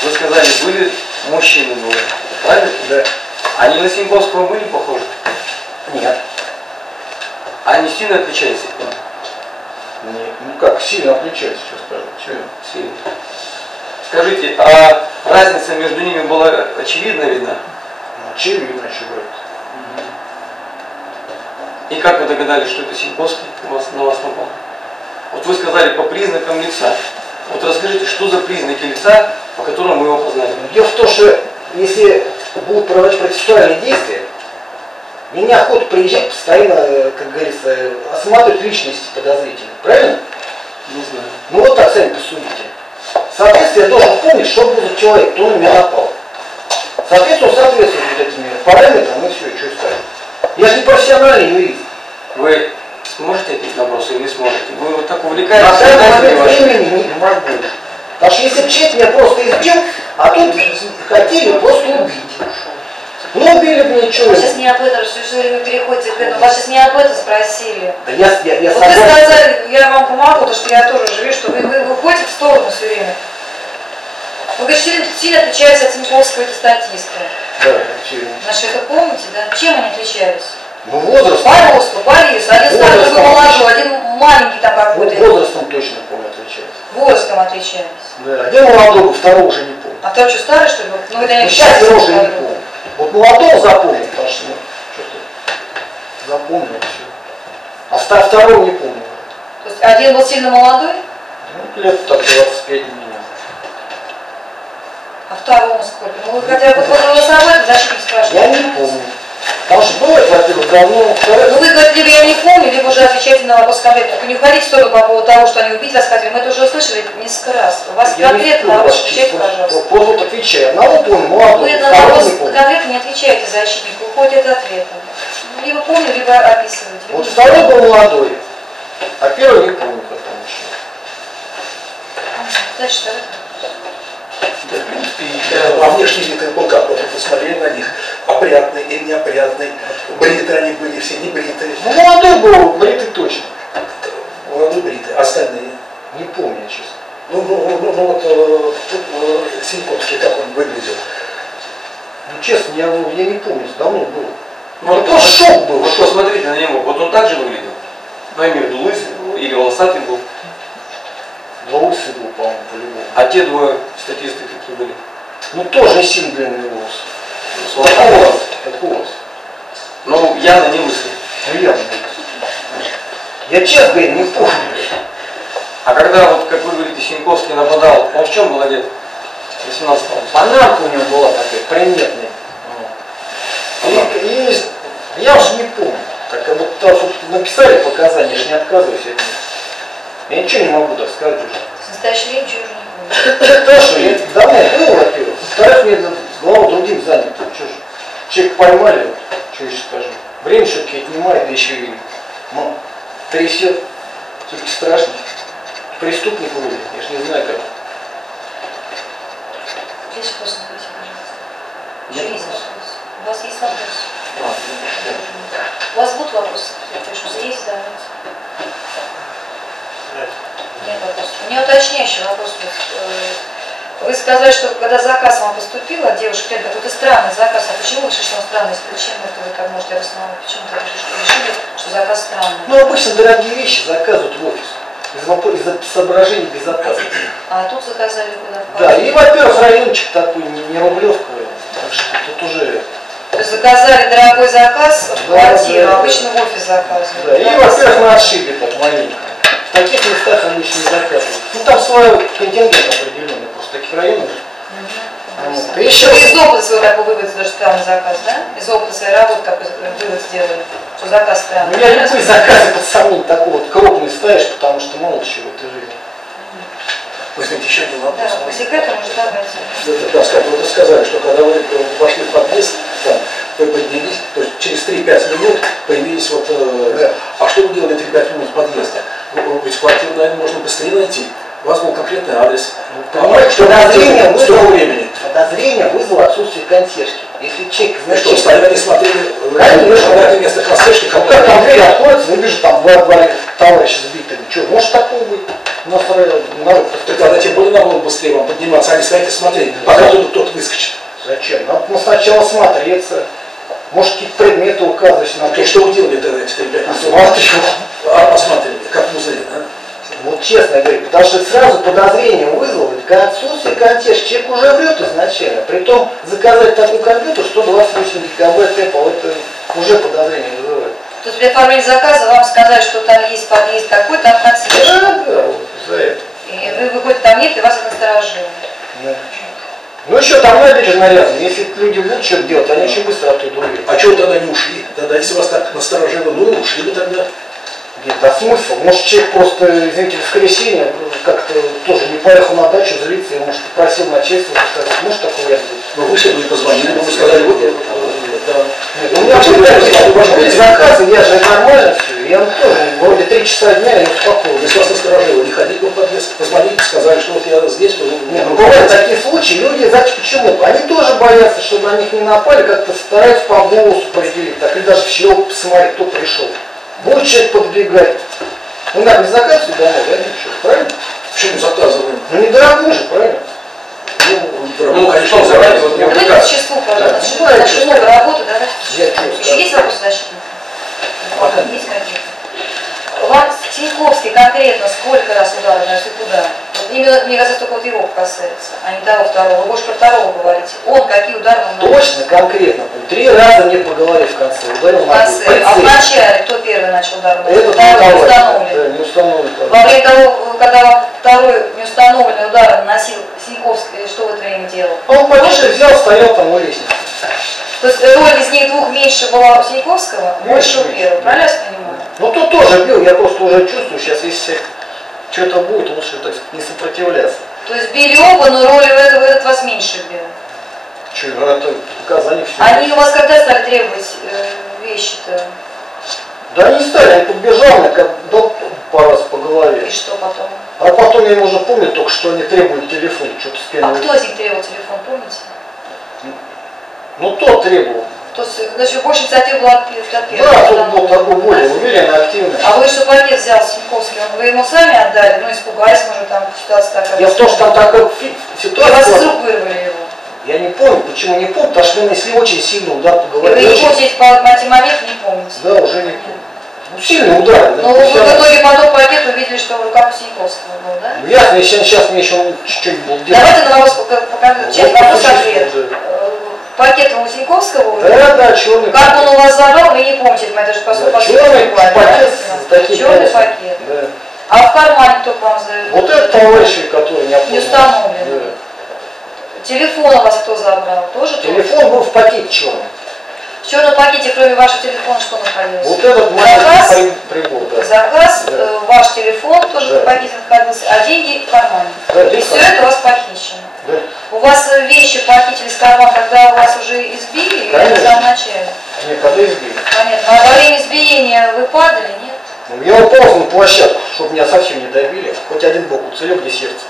вы сказали, были мужчины двое, правильно? Да. Они на Синьковского были похожи? Нет. Они сильно отличались от него? Нет. Ну как, сильно отличается, что скажу. Чего? Сильно. Скажите, а разница между ними была очевидно видна? Ну, очевидно, что говорит. И как вы догадались, что это Синьковский на вас напал? Вот вы сказали по признакам лица. Вот расскажите, что за признаки лица, по которым вы его познали? Дело в том, что если будут проводить процессуальные действия, мне неохота приезжать постоянно, как говорится, осматривать личности подозрительных. Правильно? Не знаю. Ну вот так сами посудите. Соответственно, я должен помнить, что был за человек, кто на меня напал. Соответственно, он соответствует вот этим параметрам и все, что скажу. Я же не профессиональный юрист. Вы сможете ответить на вопрос или не сможете? Вы вот так На увлекаетесь? данный момент ваши- времени не могу. Потому что если бы человек меня просто избил, а тут хотели просто убить. Ну убили бы меня, что Вы сейчас не об этом, что время переходите к этому. Вас сейчас не об этом спросили. Да я Вот вы согласен. сказали, я вам помогу, потому что я тоже уже вижу, что вы уходите в сторону все время. Вы говорите, сильно отличаются от Тиньковского и статиста. Да, очевидно. Значит, это помните, да? Чем они отличались? Ну возраст. По росту, по весу. Один старый, другой молодой, один маленький там какой-то. Возрастом точно помню отличается. Возрастом отличались. Да. Один молодой, второго уже не помню. А второй что, старый, что ли? был? Ну, вы, Ну, наверное, сейчас я считаете, уже не что помню. Вот молодого запомнил, потому что, ну, что-то запомнил все. А второго не помню. То есть один был сильно молодой, Ну, лет так 25 меня. а второму сколько? Ну, вы хотя бы вот вы с об этом зачем спрашиваете? Я не помню. Потому что было, во-первых, давно, во-вторых, Ну, вы говорите, либо я не помню, либо уже отвечаете на вопрос конкретно. Только не уходите в сторону по поводу того, что они убить вас хотели. Мы это уже услышали несколько раз. У вас я не конкретно на помню, вопрос отвечайте, пожалуйста. вот отвечаю. Одного помню, молодого, Вы на второго вопрос не помню. конкретно не отвечаете защитнику, уходите от ответа. Ну, либо помню, либо описываете. Вот Либо второй не был молодой, а первый не помню, потому что. помню. Дальше второй. Да, в принципе, А внешний вид их был как? Вот вы смотрели на них, опрятный или неопрятный, бритые они были, все не бритые, Ну, молодой был, бритый точно. молодые бритые, остальные. Не помню, честно. Вот Синьковский, как он выглядел. Ну, честно, я не помню, давно было. ну, вот просто шок был, Вот шок. посмотрите на него. Вот он так же выглядел? Ну, я имею в виду лысый или волосатый был. Волосы был, по-моему, по-любому. А те двое статисты какие были? Ну, тоже не сильно длинные волосы. С Как у волосами? вас, как у вас. Ну, явно не лысый. Ну, явно. Я, честно говоря, не помню. А когда, вот, как вы говорите, Синьковский нападал, он в чем был одет? 18-го. Панамка у него была такая, приметная. И я уже не помню. Так как вот так вот написали показания, я же не отказываюсь от них. Я ничего не могу так сказать уже. В настоящее время ничего уже не помню. Потому что я давно был, во-первых. Во-вторых, мне голова другим занят. Что же? человека поймали, что еще скажу. Время все-таки отнимает, да еще и трясет. Все-таки страшно. Преступник вроде, я же не знаю как. Здесь вопрос задайте, пожалуйста. Еще есть вопрос? У вас есть вопрос? У вас будут вопросы? Я прошу, есть, давайте. Нет вопросов. У меня уточняющий вопрос. Вы сказали, что когда заказ вам поступил от девушки, это какой-то странный заказ. А почему вы решили, что он странный? Почему это вы так можете обосновать? Почему вы решили, что заказ странный? Ну, обычно дорогие вещи заказывают в офис. Из-за соображений безопасности. А тут заказали куда? Да, и, во-первых, райончик такой, не Рублевка, так что тут уже... То есть заказали дорогой заказ в квартиру, да, обычно в офис заказывают. Да, и, во-первых, на отшибе так маленько. В таких местах обычно не заказывают. Ну, там свой контингент определенный, просто в таких районах. Вот. Еще из опыта своего такой вывод, что странный заказ, да? Из опыта своей работы такой вывод сделали, что заказ странный. Ну, я любые заказы под сомнение такой вот крупный ставишь, потому что мало чего в этой жизни. Вы знаете, еще один вопрос. Да, по секрету, может, давайте. Да, скажите, вот вы сказали, что когда вы вошли в подъезд, там, вы поднялись, то есть через 3-5 минут появились вот... Да. А что вы делали 3-5 минут в подъезде? Ведь квартиру, наверное, можно быстрее найти. У вас был конкретный адрес. Понимаете, что подозрение вызвало отсутствие консьержки. Если человек значит, что, стояли, смотрели, конечно, место консьержки, как там дверь откроется, выбежит там два товарища сбитыми. Что, может такого быть? У нас народ тогда тем более надо было быстрее вам подниматься, а не стоять и смотреть, пока кто-то выскочит. Зачем? Надо сначала смотреться. Может, какие-то предметы указывать на то. Что вы делали тогда эти 4-5 минут? Смотрел. Посмотрели, как в музее, да? Вот честно говоря, потому что сразу подозрение вызвало, отсутствие контекста. Человек уже врет изначально. Притом заказать такой компьютер 128 гигабайт Apple, это уже подозрение вызывает. То есть при оформлении заказа вам сказали, что там есть подъезд такой, там консьерж. Да, вот за это. И вы выходите, там нет, и вас это насторожило. Да. Ну еще там набережная рядом. Если люди будут что-то делать, они очень быстро оттуда уйдут. А чего тогда не ушли? Тогда, если вас так насторожило, ну и ушли бы тогда. А смысл? Может, человек просто, извините, в воскресенье как-то тоже не поехал на дачу злиться, и, может, попросил начальство сказать, может такое вариант быть? Ну вышли бы и позвонили, вы сказали, вот я. У меня были заказы, я же нормально все, я тоже вроде 3 часа дня, я успокоил. Если вас насторожило, не ходить в подъезд, позвонили, сказали, что вот я здесь. Нет, ну бывают такие случаи, люди, знаете почему? Они тоже боятся, чтобы на них не напали, как-то стараются по голосу определить, так или даже в щелку посмотреть, кто пришел. Будет человек подбегать. Ну надо не заказывать домой, да, ничего, правильно? Почему заказываем? Ну недорогой же, правильно? Ну, конечно, заранее вот не Давайте увлекаться. число, пожалуйста. Очень много работы, давайте. Я Еще есть вопросы защитника? Есть какие-то? Вам Тиньковский конкретно сколько раз ударил, если куда? Вот именно, мне кажется, только вот его касается, а не того второго. Вы больше про второго говорите. Он какие удары вам наносит? Точно, конкретно. 3 раза мне по голове в конце ударил В на конце. А в начале кто первый начал удар? Это Второй не установлен. Да, не установлен. Во время того, когда вам второй неустановленный удар наносил Синьковский, что в это время делал? Он пониже взял, стоял там у лестницы. То есть роль из них двух меньше была у Синьковского, больше у первого, правильно я понимаю? Ну тут тоже бил, я просто уже чувствую, сейчас если что-то будет, лучше, так сказать, не сопротивляться. То есть били оба, но роли в этот вас меньше бил. Че, это показания все. Они у вас когда стали требовать вещи-то? Да они не стали, они подбежал, мне как дал пару раз по голове. И что потом? А потом я уже помню только, что они требуют телефон, что-то А скинули. кто из них требовал телефон, помните? Ну тот требовал. То есть, значит, больше инициатива была от первого. Да, тут был такой более уверенный, активный. А вы что пакет взял Синьковский, вы ему сами отдали? Ну, испугались, может, там ситуация такая. Дело в том, что там такая И ситуация. вас из рук вырвали его. Я не помню, почему не помню, потому что если очень сильный удар по И голове. вы не очень- помните, по эти моменты не помните. Да, уже не помню. Ну, сильный удар. Да, Но вы в всё равно. итоге потом пакет увидели, что в руках у Синьковского был, да? Ну, ясно, если сейчас мне еще чуть-чуть был делать. Давайте на вопрос, часть Вот вопрос почувствовал, ответ. Пакет у Синьковского, Да, черный как он у вас забрал, вы не помните, это же по сути черный пакет с таким черный полосами. пакет. Да. А в кармане кто к вам завел? Вот это товарищи, которые не Не установлены. Телефон у вас кто забрал? Тоже Телефон был в пакете черный. В черном пакете, кроме вашего телефона, что находилось? Вот этот маленький прибор, да. Заказ, Да. Ваш телефон тоже Да. в пакете находился, а деньги в кармане. Да, И деньги все в кармане. это у вас похищено. Да. У вас вещи похитили с кармана, когда вас уже избили, или Конечно. в самом начале? Нет, когда избили. Понятно. А во время избиения вы падали, нет? Ну, я упал на площадку, чтобы меня совсем не добили. Хоть один бок уцелел, где сердце.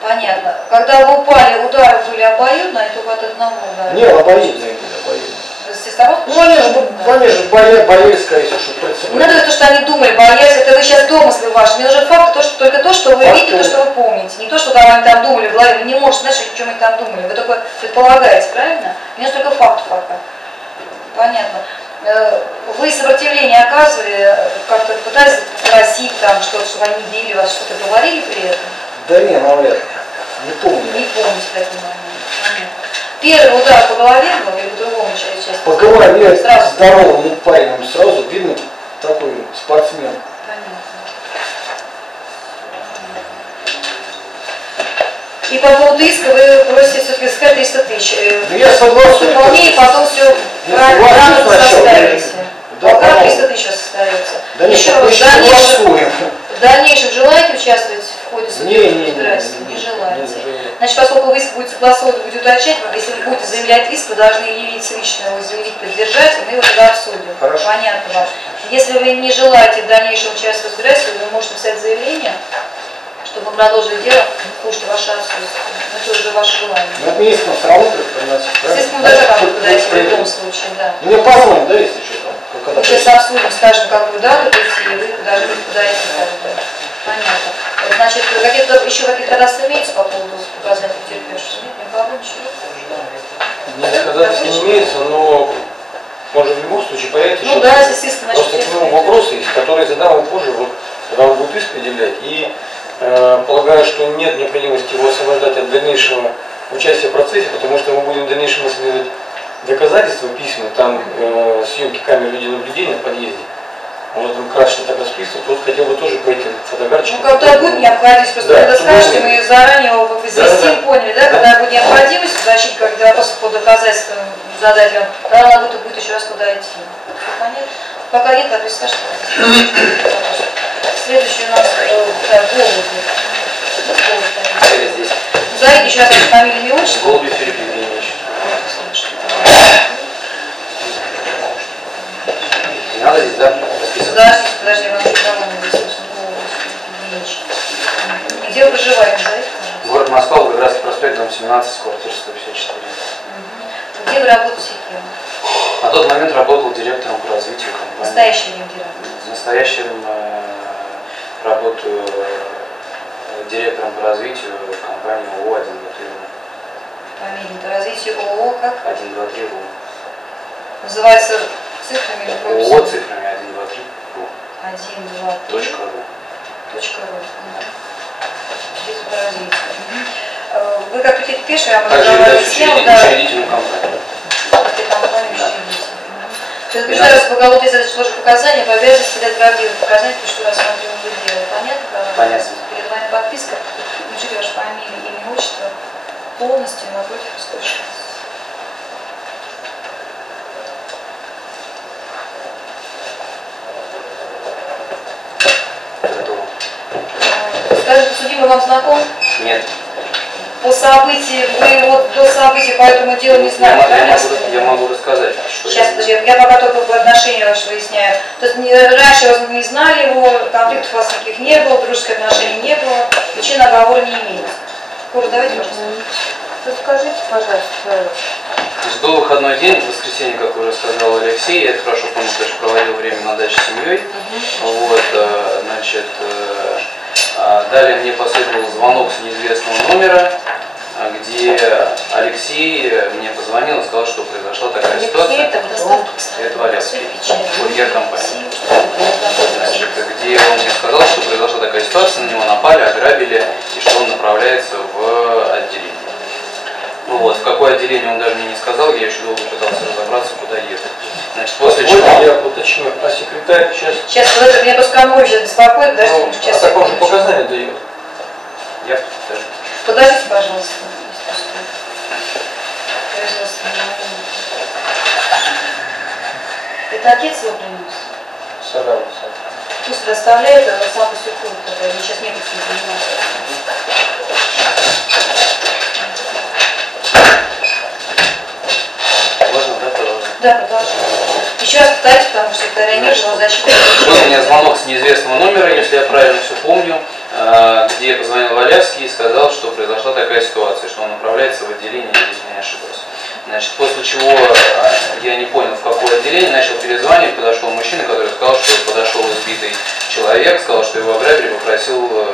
Понятно. Когда вы упали, удары были обоюдно, и только от одного удара? Не, обоюдные были, обоюдные. С сторон? Ну, они же боялись, скорее всего, что Не надо то, что они думали, боялись, это вы сейчас домыслы ваши. Мне нужен факт, только то, что вы Факт видите, то, что вы помните. Не то, что там они там думали в голове. Вы не можете знать, о чем они там думали. Вы только предполагаете, правильно? Мне нужен только факт пока. Понятно. Вы сопротивление оказывали, как-то пытались просить там что-то, чтобы они били вас, что-то говорили при этом? Да не, навряд ли. Не помню. Не помните такой момент. Понятно. Первый удар по голове был или по другому части? По голове Сразу. здоровым парнем сразу видно такой спортсмен. Понятно. И по поводу иска вы просите все-таки сказать 300 тысяч. Ну, я согласен. Выполнение, потом все Я правильно согласен составите. Да, Пока по-моему. 300 тысяч остается. Да не, Еще мы раз, еще в голосуем. дальнейшем желаете участвовать в ходе судебного разбирательства? не Не желаете. желаю. Значит, поскольку вы иск будете согласовывать, будете уточнять, если вы будете заявлять иск, вы должны явиться лично его заявить, поддержать, и мы его тогда обсудим. Хорошо. Понятно вам. Если вы не желаете в дальнейшем участвовать в разбирательстве, вы можете писать заявление, чтобы мы продолжили дело, слушайте ваше отсутствие. Но это уже ваше желание. Ну, это министр все равно приносит. Естественно, даже как вы подойти в любом случае, да. Мне позвонят, да, если что там? Мы сейчас обсудим, скажем, какую дату прийти, и вы должны подойти. Понятно. Значит, еще какие-то ходатайства имеются по поводу показаний потерпевших? Нет, никого, ничего? Нет, ходатайств не имеется, но может в любом случае появится Ну что-то. да, если иск начнет. Просто к нему вопросы есть, которые задам вам позже, вот, когда он будет иск предъявлять. И полагаю, что нет необходимости его освобождать от дальнейшего участия в процессе, потому что мы будем в дальнейшем исследовать доказательства письма, там съемки камер видеонаблюдения в подъезде. Он там красочно так расписывает, вот хотел бы тоже по этим фотокарточкам. Ну, когда будет необходимость, просто Да, когда скажете, мы заранее его возвестим, поняли, да? Когда будет необходимость в защите, когда вопросы по доказательствам задать вам, тогда надо будет еще раз туда идти. Все понятно? Пока нет, так и скажете. Следующий у нас Голубев. Здесь. Назовите еще раз вашу фамилию, имя, отчество. Голубев Филипп Евгеньевич. Не надо здесь, да? Расписывать? Подожди, я вам никого не слышно. Где вы проживаете, назовите, пожалуйста. Город Москва, Волгоградский проспект, дом 17, квартира 154. Где вы работаете кем? На тот момент работал директором по развитию компании. Настоящий директор. В настоящем работаю директором по развитию компании ООО 1, 2, 3. Фамилия по развитию ООО как? 1, 2, 3 РУ. Называется цифрами или прописью? ООО цифрами 1, 2, 3 РУ. 1, 2, 3. Точка РУ. Точка ру. Здесь по развитию. Вы как потерпевший, я Также разговариваю являюсь с тем, да, учредителем компании. этой компании учредитель. Предупреждаю вас, пока вот если сложить показания, по обязанности дать правдивые показания, то что рассматриваем дело. Понятно? Понятно. Перед вами подписка. Напишите вашу фамилию, имя, отчество полностью напротив источника. Готово. Скажите, судимый вам знаком? Нет. По событиям, вы вот до событий по этому делу не знали, правильно? Я могу рассказать, что Сейчас, подожди, я пока только по отношению вашего выясняю. То есть раньше вы не знали его, конфликтов у вас никаких не было, дружеских отношений не было, причин оговора не имеется. Кура, давайте, пожалуйста. Расскажите, пожалуйста. Значит, был выходной день, в воскресенье, как уже сказал Алексей, я это хорошо помню, потому что проводил время на даче с семьей. Вот, значит, далее мне последовал звонок с неизвестного номера, где Алексей мне позвонил и сказал, что произошла такая ситуация. Это Валявский, курьер компании. Значит, где он мне сказал, что произошла такая ситуация, на него напали, ограбили, и что он направляется в отделение. Ну вот, в какое отделение он даже мне не сказал, я еще долго пытался разобраться, куда ехать. Значит, после чего... Я уточню, а секретарь сейчас... Сейчас, вот это меня просто конвой сейчас беспокоит, даже А так он же показания дает. Я даже... Подождите, пожалуйста. Производственное. Это отец его принес? Сажался. Пусть доставляет, а сам посекует, они сейчас некуда не заниматься. Можно, да, продолжать? Да, продолжим. Еще раз повторите, потому что секретаря не было, защиты. Был у меня звонок с неизвестного номера, если я правильно все помню, где позвонил Валявский и сказал, что произошла такая ситуация, что он направляется в отделение, если не ошибаюсь. Значит, после чего я не понял, в какое отделение, начал перезванивать, подошел мужчина, который сказал, что подошел избитый человек, сказал, что его ограбили, попросил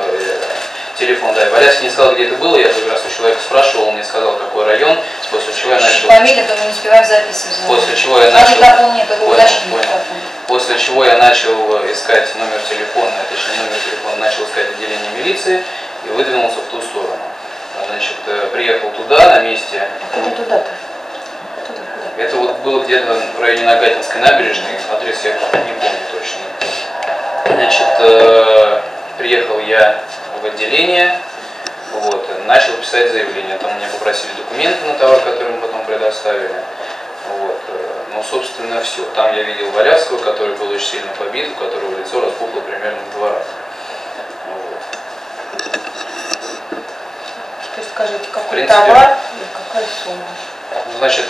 телефон. Да, и Валявский не сказал, где это было, я как раз у человека спрашивал, он мне сказал, какой район, после чего я начал... Фамилия, то мы не успеваем записывать. После чего я начал... Понял. После чего я начал искать номер телефона, точнее номер телефона, начал искать отделение милиции и выдвинулся в ту сторону. Значит, приехал туда, на месте. А куда туда-то? Это вот было где-то в районе Нагатинской набережной, адрес я не помню точно. Значит, приехал я в отделение, вот, начал писать заявление. Там мне попросили документы на товар, который мы потом предоставили. Вот. Ну, собственно, все. Там я видел Валявского, который был очень сильно побит, у которого лицо распухло примерно в 2 раза. Вот. То есть скажите, какой товар и какая сумма? Значит,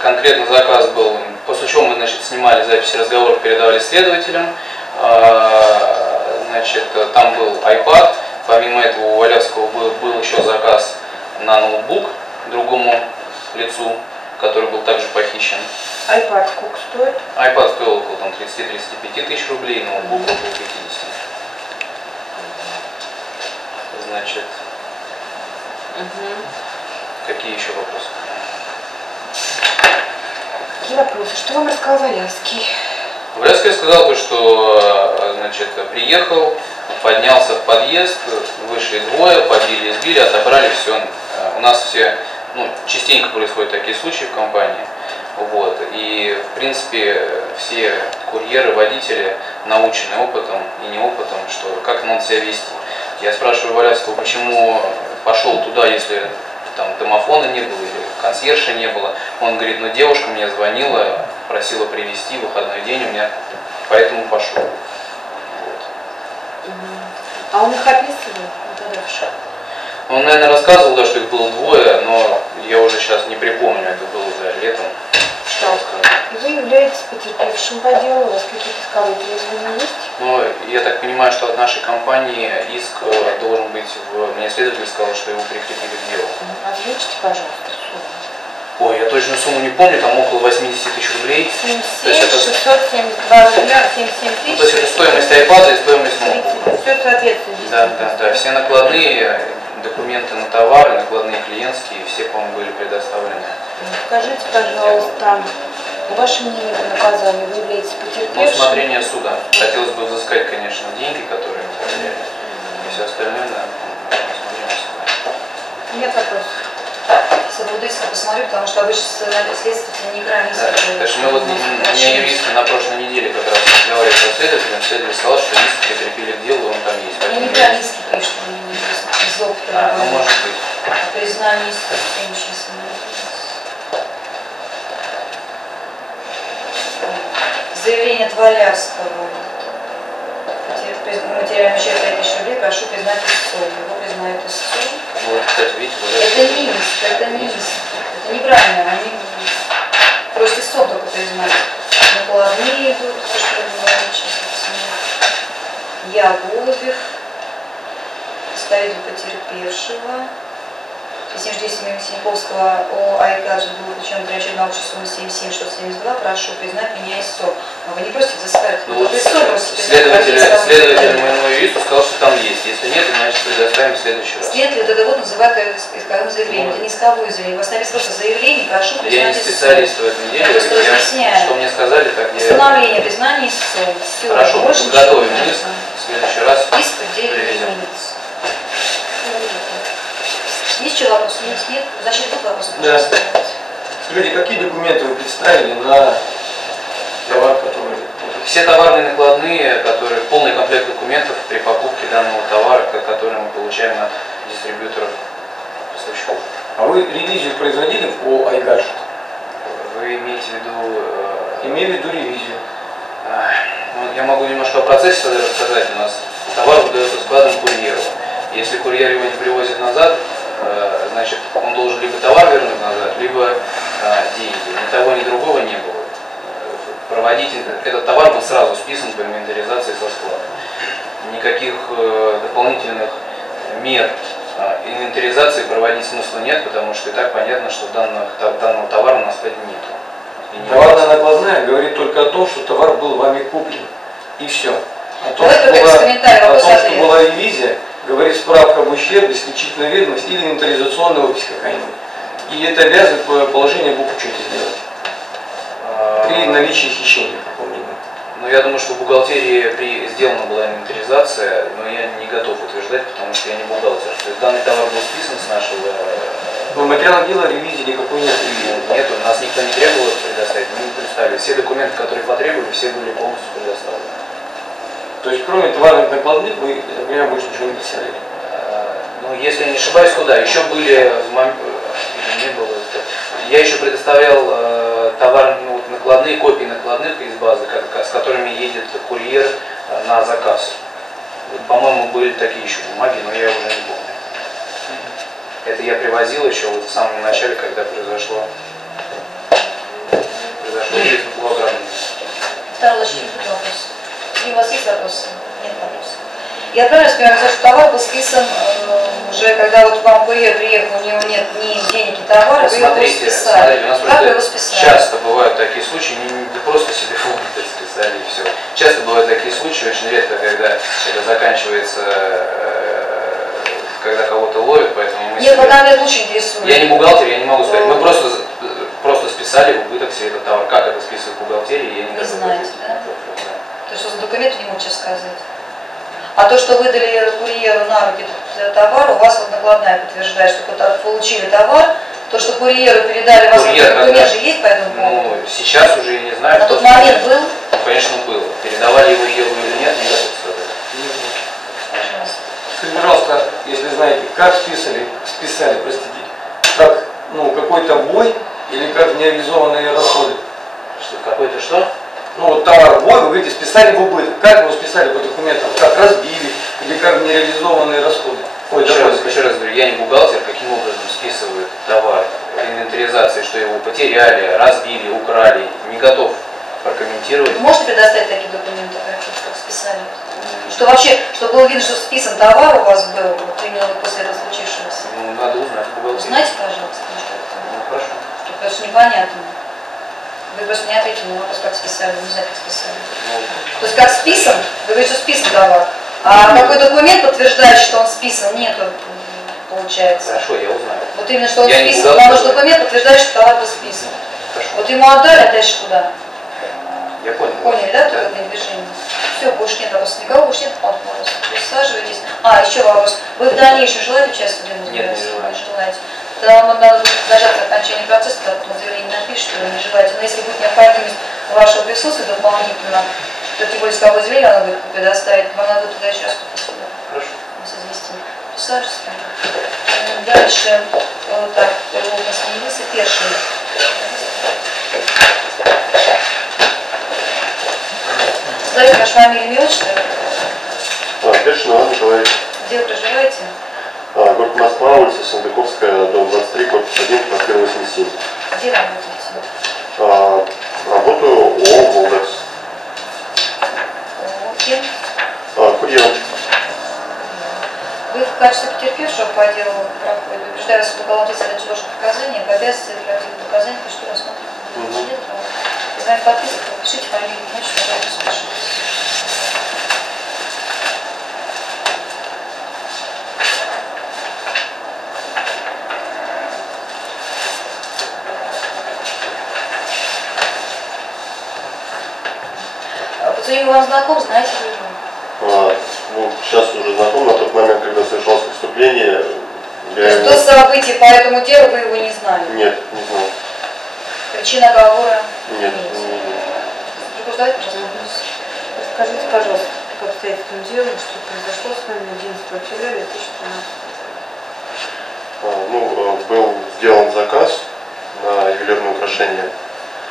конкретно заказ был, после чего мы, значит, снимали записи разговоров, передавали следователям. Значит, там был iPad, помимо этого у Валявского был еще заказ на ноутбук другому лицу, который был также похищен. iPad сколько стоит? iPad стоил около 30-35 тысяч рублей, ноутбук около 50. Значит, какие еще вопросы? Какие вопросы? Что вам рассказал Валявский? Валявский сказал, что, значит, приехал, поднялся в подъезд, вышли двое, побили, избили, отобрали все. У нас все, ну, частенько происходят такие случаи в компании. Вот. И, в принципе, все курьеры, водители научены опытом и не опытом, что как надо себя вести. Я спрашиваю Валявского, почему пошел туда, если там домофона не было или консьержа не было. Он говорит, ну девушка мне звонила, просила привезти, выходной день у меня, поэтому пошел. Вот. А он их описывал? Дальше. Он, наверное, рассказывал, да, что их было двое, но я уже сейчас не припомню, это было летом. Что он сказал? Вы являетесь потерпевшим по делу, у вас какие-то исковые требования есть? Ну, я так понимаю, что от нашей компании иск должен быть, мне следователь сказал, что его прикрепили к делу. Озвучите, пожалуйста, сумму. Ой, я точную сумму не помню, там около 80 тысяч рублей. 77, 672 рубля, 77 тысяч. Ну, то есть это стоимость iPad и стоимость ноутбука. Все соответствует. Да. Все накладные документы на товары, накладные клиентские, все, по-моему, были предоставлены. Скажите, пожалуйста, ваше мнение по наказанию, вы являетесь потерпевшим? Ну, усмотрение суда. Хотелось бы взыскать, конечно, деньги, которые мы потеряли. И все остальное, да, усмотрение суда. Нет вопросов. Если буду искать, посмотрю, потому что обычно следствие неправильно Да, потому что мы вот, мне юристы на прошлой неделе как раз разговаривали со следователем, следователь сказал, что иск прикрепили к делу, он там есть. Я неправильно иски пишу, из опыта. Ну, может быть. Признание иска, сейчас заявление от Валявского. Материальный ущерб 5000 рублей, прошу признать истцом. Его признают истцом. Вот, кстати, видите, Это не иск. Это неправильно. Они просто истцом только признать. Накладные идут, то, что я говорю, сейчас я Голубев, представитель потерпевшего. Если действиями Синьковского о iGadget был включен требование на общую сумму 77,672, прошу признать меня истцом. Но вы не просите взыскать. Ну, вот следователь моему юристу сказал, что там есть. Если нет, значит предоставим в следующий раз. Следователь это вот называют исковым заявлением. Это не исковое заявление. У вас написано просто заявление, прошу признать Я не специалист в этом деле. Что мне сказали, так я... Установление признания истцом. Все. Хорошо, готовим иск. В следующий раз иск в деле привезем. Есть еще вопросы? Нет? Значит, тут вопрос. Да. Скажите, какие документы вы представили на товар, который... Все товарные накладные, которые полный комплект документов при покупке данного товара, который мы получаем от дистрибьюторов поставщиков. А вы ревизию производили по iGadget? Вы имеете в виду имею в виду ревизию. Я могу немножко о процессе тогда рассказать. У нас товар выдается складом курьеру. Если курьер его не привозит назад, значит, он должен либо товар вернуть назад, либо деньги. Ни того, ни другого не было. Проводить этот товар был сразу списан по инвентаризации со склада. Никаких дополнительных мер инвентаризации проводить смысла нет, потому что и так понятно, что данного товара на складе нет. Товарная накладная говорит только о том, что товар был вами куплен. И все. О том, что была ревизия, говорит справка об ущербе, исключительная ведомость или инвентаризационная опись какая-нибудь. И это обязывает положение об учете сделать. При наличии хищения какого-либо. Ну, я думаю, что в бухгалтерии сделана была инвентаризация, но я не готов утверждать, потому что я не бухгалтер. То есть данный товар был списан с нашего... Но в материалах дела ревизии никакой нет. Нет, нас никто не требовал предоставить, мы не представили. Все документы, которые потребовали, все были полностью предоставлены. То есть, кроме товарных накладных, вы, например, больше ничего не представляли? Ну, если я не ошибаюсь, то да. Еще были... Не было. Я еще предоставлял товар, ну, накладные, копии накладных из базы, с которыми едет курьер на заказ. По-моему, были такие еще бумаги, но я уже не помню. Это я привозил еще вот в самом начале, когда произошло ограбление. Второй вопрос. И у вас есть вопросы? Нет вопросов. Я правильно понимаю, что товар был списан уже, когда вот вам курьер приехал, у него нет ни денег, ни товара, вы его списали. У нас как вы его списали? Часто бывают такие случаи, не просто себе функты списали и все. Часто бывают такие случаи, очень редко, когда это заканчивается, когда кого-то ловят, поэтому мы... Нет, пока меня лучше интересует. Я не бухгалтер, я не могу сказать. Мы просто списали в убыток себе этот товар. Как это списывают в бухгалтерии, я не готов. Не знаете, да? То есть, что за документы не можете сказать? А то, что выдали курьеру на руки этот товар, у вас вот накладная подтверждает, что вы получили товар, то, что курьеру передали, у вас документ же есть по этому поводу? Ну, сейчас уже я не знаю. На тот момент был? Ну, конечно, был. Передавали его Еву или нет, не готов сказать. Пожалуйста. Скажите, пожалуйста, если знаете, как списали, простите, как, ну, какой-то бой или как нереализованные расходы? Что, какой-то что? Ну, вот товар бой, вы говорите, списали в убыток. Как его списали по документам? Как разбили или как нереализованные расходы? Еще раз говорю, я не бухгалтер, каким образом списывают товар, инвентаризации, что его потеряли, разбили, украли. Не готов прокомментировать. Вы можете предоставить такие документы, как списали? Что вообще, чтобы было видно, что списан товар у вас был, вот именно вот после этого случившегося? Ну, надо узнать в бухгалтерии. Узнайте, пожалуйста, что это. Ну, хорошо. Потому что непонятно. Вы просто не ответили на вопрос, как списали, не знаю, как списали. То есть как списан, вы говорите, что списан товар, а какой документ подтверждающий, что он списан, нету, получается. Хорошо, я узнаю. Вот именно, что он Я списан, вам нужен документ, подтверждающий, что товар был списан. Хорошо. Вот ему отдали, а дальше куда? Я понял. Поняли, да, только движение? Все, больше нет вопросов никого, больше нет вопросов. Присаживайтесь. еще вопрос. Вы в дальнейшем желаете участвовать в Нет, не желаю. Не желаете. Тогда вам надо будет дождаться окончания процесса, когда потом заявление напишите, вы не желаете. Но если будет необходимость вашего присутствия дополнительно, то тем более исковое заявление надо будет предоставить, вам надо будет туда еще раз попасть. Хорошо. Мы известим. Присаживайтесь. Дальше, так, у нас не явился первый. Скажите, ваша фамилия, имя, отчество? Першин Иван Николаевич. Где вы проживаете? Город Москва, улица Сандыковская, дом 23, корпус 1, квартира 87. Где работаете? Работаю ООО «Волгакс». Кем? Курьером. Вы в качестве потерпевшего по делу проходит, предупреждаю вас, что уголовный следователь ложных показаний, по обязанности оперативных показаний, что рассмотрим. С вами подписывать, пишите фамилию, отчество, пожалуйста, пишите. Подсудимый вам знаком, знаете ли его? Ну, сейчас уже знаком, на тот момент, когда совершалось преступление, То есть до событий по этому делу вы его не знали? Нет, не знал. Причина оговора? Нет, не знал. Прикуждайте, пожалуйста. Расскажите, пожалуйста, по обстоятельствам дела, что произошло с вами 11 февраля 2013 Был сделан заказ на ювелирное украшение.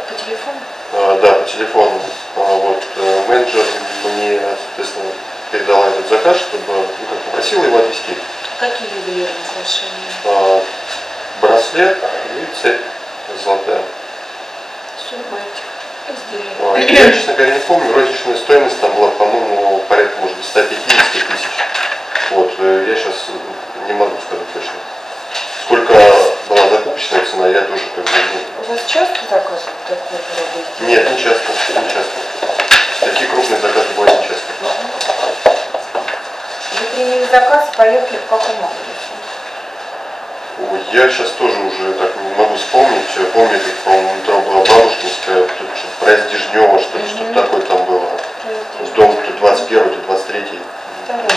По телефону? Да, по телефону. Вот, менеджер мне, соответственно, передала этот заказ, чтобы, ну, как попросила его отвезти. Какие ювелирные украшения? Браслет и цепь золотая. Сумма этих изделий. Я, честно говоря, не помню, розничная стоимость там была, по-моему, порядка, может быть, 150 тысяч. Вот, я сейчас не могу сказать точно. Сколько была закупочная цена, я тоже как бы... У вас часто заказывают такой рода изделия? Нет, не часто, не часто. Такие крупные заказы бывают не часто. Вы приняли заказ и поехали в каком адресе? Ой, я сейчас тоже уже так не могу вспомнить. Помню, как, по-моему, метро была Бабушкинская, тут что-то проезд Дежнева, что-то такое там было. Дом то 21, то 23, не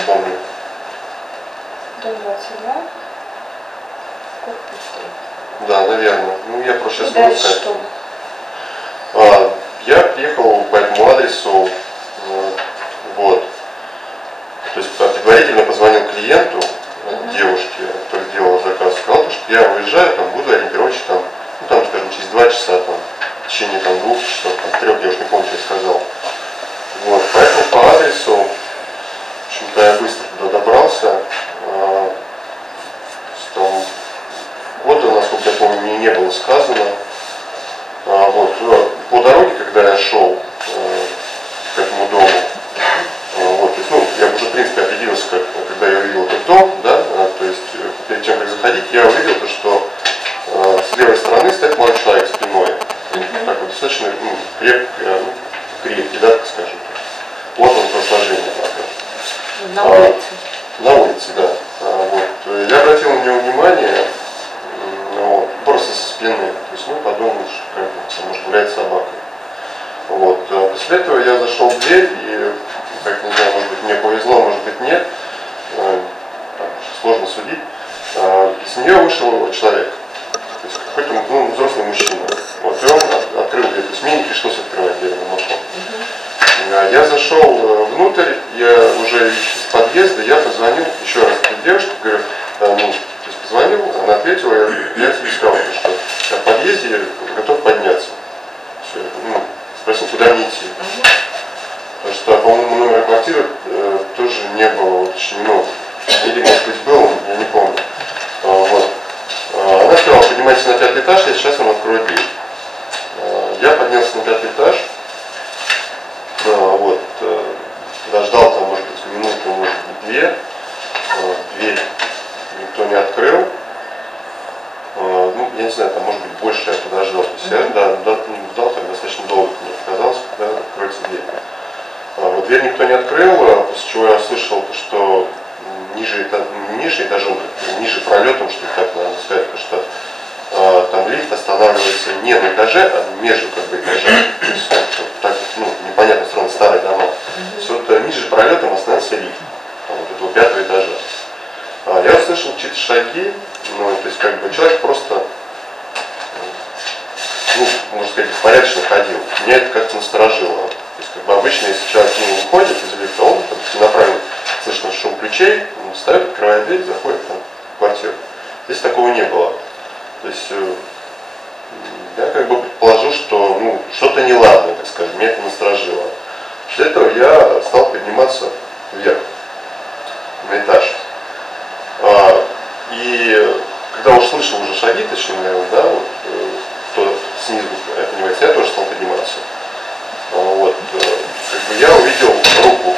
помню. Дом 22, корпус 3. Да, наверное. Ну, я просто сейчас И могу дальше сказать. что? Я приехал по этому адресу, вот. То есть предварительно позвонил клиенту, девушке, которая сделала заказ, сказал, что я уезжаю, там буду ориентировочно там, ну там, скажем, через 2 часа, там, в течение там 2 часов, там, 3, я уж не помню, что я сказал. Вот, поэтому по адресу, в общем-то, я быстро туда добрался. Там года, насколько я помню, мне не было сказано. Вот, по дороге, когда я шел к этому дому, вот, то есть, ну, я уже, в принципе, определился, когда я увидел этот дом, да, то есть, перед тем, как заходить, я увидел то, что с левой стороны стоит молодой человек спиной, так вот, достаточно, ну, крепкий, да, так скажем. Вот он по сложению. На улице? На улице, да. Вот. Я обратил на него внимание, вот, просто со спины, то есть, ну, подумал, что, как бы, может, гулять с собакой. Вот. После этого я зашел в дверь и, как не знаю, может быть, мне повезло, может быть, нет, сложно судить. Из нее вышел человек, то есть какой-то, ну, взрослый мужчина. Вот, и он открыл дверь, то есть мне не пришлось открывать дверь на мостом. Я зашел внутрь, я уже из подъезда, я позвонил еще раз этой девушке, говорю, ну, то есть позвонил, она ответила, я тебе сказал, что я в подъезде готов подняться. Все, ну, спросил, куда мне идти. Потому что, по-моему, номера квартиры тоже не было уточнено. Или, может быть, был, я не помню. Вот. Она сказала, поднимайтесь на 5-й этаж, я сейчас вам открою дверь. Я поднялся на 5-й этаж. Вот. Дождал там, может быть, минуту, может быть, 2. Дверь никто не открыл. Ну, я не знаю, там, может быть, больше я подождал. То есть я ждал так достаточно долго, мне показалось, когда откроется дверь. Вот, дверь никто не открыл, после чего я услышал, что ниже этажом, ниже пролетом, что ли, так надо сказать, что там лифт останавливается не на этаже, а между как бы этажами. То есть, так, ну, непонятно, строен старые дома. То есть вот ниже пролетом остановился лифт, вот этого 5-го этажа. Я услышал чьи-то шаги, ну, то есть как бы человек просто, ну, можно сказать, беспорядочно ходил. Меня это как-то насторожило. То есть, как бы обычно, если человек не уходит из лифта, он направлен, слышно шум ключей, он встает, открывает дверь, заходит там, в квартиру. Здесь такого не было. То есть я как бы предположил, что, ну, что-то неладное, так скажем, меня это насторожило. После этого я стал подниматься вверх, на этаж. И когда услышал уже шаги, точнее, наверное, да, вот, кто снизу поднимается, я тоже стал подниматься. Вот, как бы я увидел руку,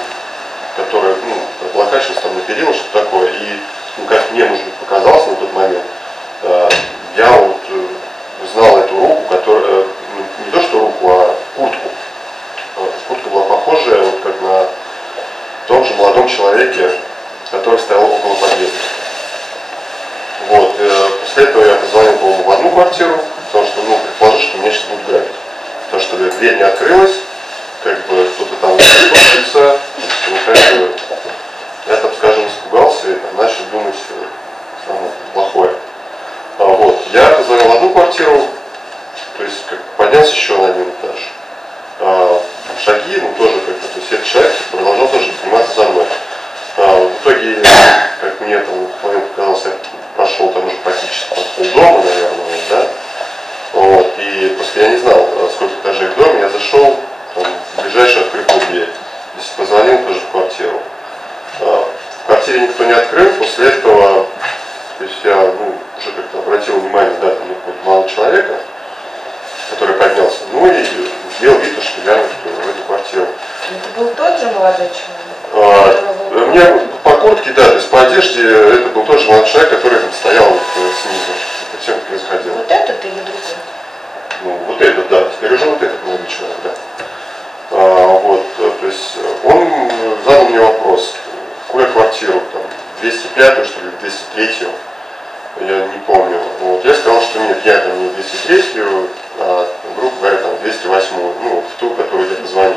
которая, ну, облокачивалась там на перила, что такое, и, ну, как мне, может быть, показалось на тот момент, я вот знал эту руку, которая, ну, не то что руку, а куртку. Куртка была похожая, вот как на том же молодом человеке, который стоял около подъезда. Вот, после этого я позвонил, по-моему, в одну квартиру, потому что, ну, предположил, что меня сейчас будут грабить. Потому что дверь не открылась, как бы кто-то там стучится, ну, как бы, я, так скажем, испугался и начал думать самое плохое. Вот, я позвонил в одну квартиру, то есть как, поднялся еще на 1 этаж. Шаги, ну, тоже как-то, то есть этот человек продолжал тоже подниматься за мной. В итоге, как мне там в момент показалось, я прошел там уже практически полдома, наверное, да. Вот, и просто я не знал, сколько этажей в доме, я был тот же молодой человек? Мне по куртке, да, то есть по одежде это был тоже молодой человек, который там стоял вот, снизу. Всем происходило. Вот этот или другой? Ну, вот этот, да. Теперь уже вот этот молодой человек, да. Вот, то есть он задал мне вопрос, какую я квартиру, там, 205-ю, что ли, 203-ю, я не помню. Вот, я сказал, что нет, я там не 203-ю, а, грубо говоря, там, 208-ю, ну, в ту, которую я позвонил.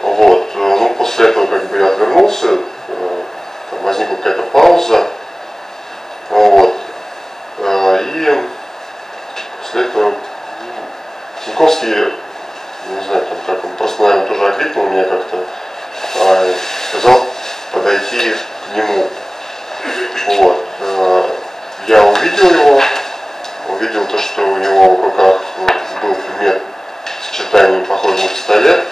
Вот, ну, после этого, как бы, я отвернулся, там возникла какая-то пауза, вот, и после этого Тиньковский, не знаю, там, как он, просто, наверное, тоже окликнул меня как-то, сказал подойти к нему. Вот. Я увидел его, увидел то, что у него в руках был предмет сочетания, похожий на пистолет,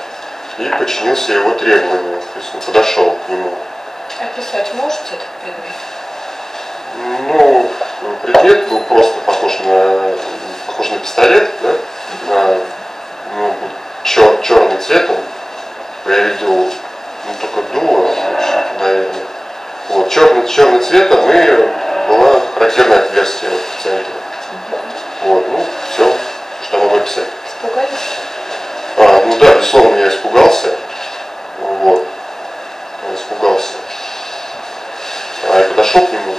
и подчинился его требованию, то есть он подошел к нему. Описать можете этот предмет? Ну, предмет был просто похож на пистолет, да? Ну, черный цветом. Я видел, ну, только дуло, наверное. Вот, черный цветом, и была характерное отверстие вот в центре. Вот, ну, все, что я могу описать. Испугались? Ну да, безусловно, я испугался. Вот. Я испугался. Я подошел к нему.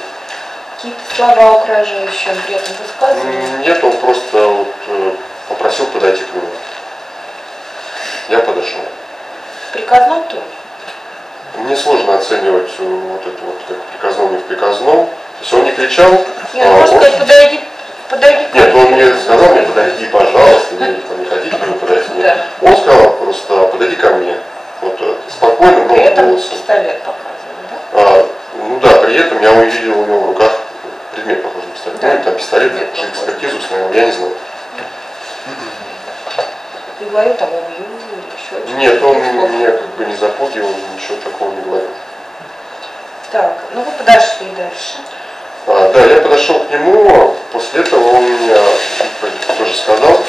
Какие-то слова угрожающие он при этом высказывал? Нет, он просто вот попросил подойти к нему. Я подошел. В приказном тоне? Мне сложно оценивать вот это вот как в приказном, не в приказном. То есть он не кричал. Нет, можно сказать, подойди. Нет, он мне сказал, мне подойди, пожалуйста, не хотите к нему подойти. Нет. Да. Он сказал просто, подойди ко мне. Вот спокойным, При этом голосом. пистолет показывал, да? Ну да, при этом я увидел у него в руках предмет, похожий на пистолет. Да. Ну, там пистолет, экспертизу установил, я не знаю. И говорил там убью или еще что-то. Нет, он меня как бы не запугивал, ничего такого не говорил. Так, ну вы подошли дальше. Да, я подошел к нему, после этого он мне тоже сказал,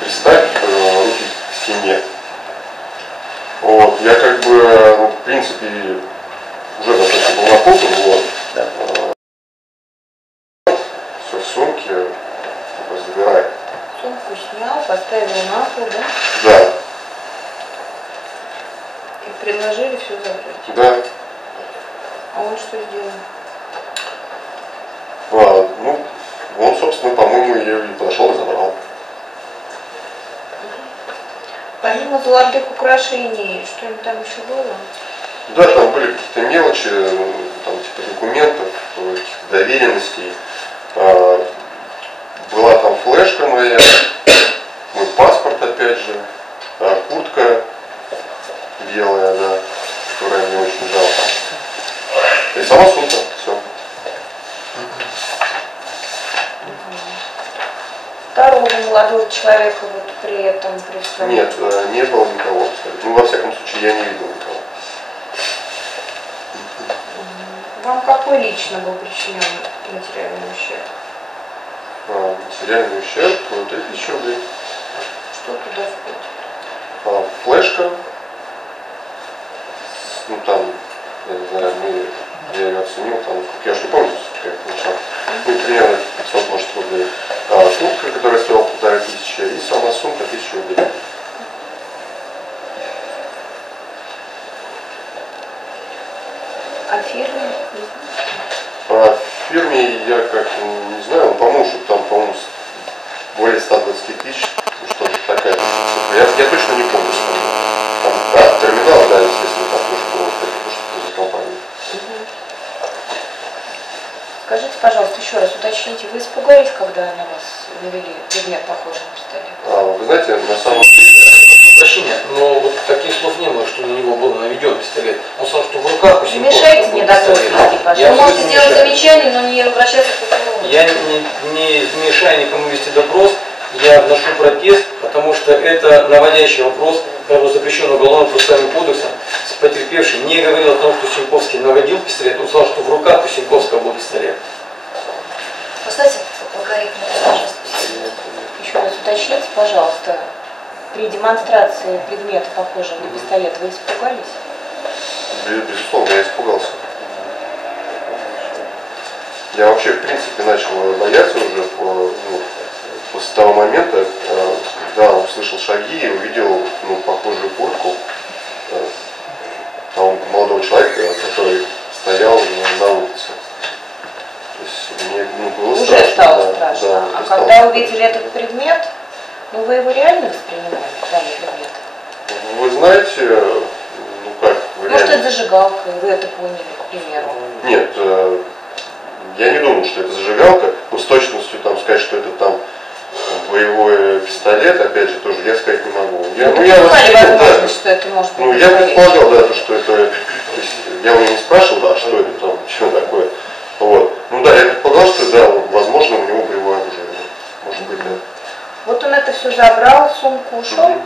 приставь руки к стене. Вот, я как бы, ну, в принципе, уже достаточно был напуган, вот. Все в сумке, забирай. Сумку снял, поставил на пол, да? Да. И предложили все забрать. Да. А он что сделал? Ну, он, собственно, по-моему, ее и подошел и забрал. Помимо золотых украшений, что-нибудь там еще было? Да, там были какие-то мелочи, там типа документов, каких-то доверенностей. Была там флешка моя, мой паспорт опять же, куртка белая, да, которая мне очень жалко. И сама сумка, все. Второго молодого человека вот при этом при всем. Нет, не было никого абсолютно. Ну, во всяком случае, я не видел никого. Вам какой лично был причинен материальный ущерб? Материальный ущерб 3000 рублей. Что туда входит? Флешка. Ну там, я не знаю, я ее оценил, там, я уж не помню, как я получал. Ну, примерно 500, может, рублей. Куртка, которая стоила 1500, и сама сумка 1000 рублей. А фирме? По фирме я как не знаю, по-моему, что там, по-моему, более 120 тысяч, что-то такая цифра. Я точно не помню, что там, да, терминал, да, естественно, там тоже было что-то за компанию. Скажите, пожалуйста, еще раз уточните, вы испугались, когда на вас навели предмет, похожий на пистолет? Вы знаете, на самом деле... Прощения, но вот таких слов не было, что на него был наведен пистолет. Он сказал, что в руках у Синькова Мешайте мне допрос вести, пожалуйста. Вы можете сделать замечание, но не обращаться к прокурору. Я не мешаю никому вести допрос, я вношу протест, потому что это наводящий вопрос, который запрещен Уголовно-процессуальным кодексом. Потерпевший не говорил о том, что Синьковский наводил пистолет, он сказал, что в руках у Синьковского был пистолет. Поставьте покорректно, пожалуйста. Еще раз уточните, пожалуйста, при демонстрации предмета, похожего на пистолет, вы испугались? Безусловно, я испугался. Я вообще, в принципе, начал бояться уже после того момента, когда услышал шаги и увидел похожую куртку того молодого человека, который стоял на улице. То есть мне было уже страшно. Стало страшно. Да, а стало когда страшно. увидели этот предмет, вы его реально воспринимали, данный предмет? Вы знаете, как... Может, это зажигалка, и вы это поняли, к примеру? Нет, я не думаю, что это зажигалка, но с точностью сказать, что это там боевой пистолет, опять же, тоже я сказать не могу. Я возможность, что это может быть я предполагал, да, что это, то есть я у него не спрашивал, а что это там, что такое. Вот. Я предполагал, что да, возможно, у него боевое оружие. Может быть, да. Вот он это все забрал, сумку ушел.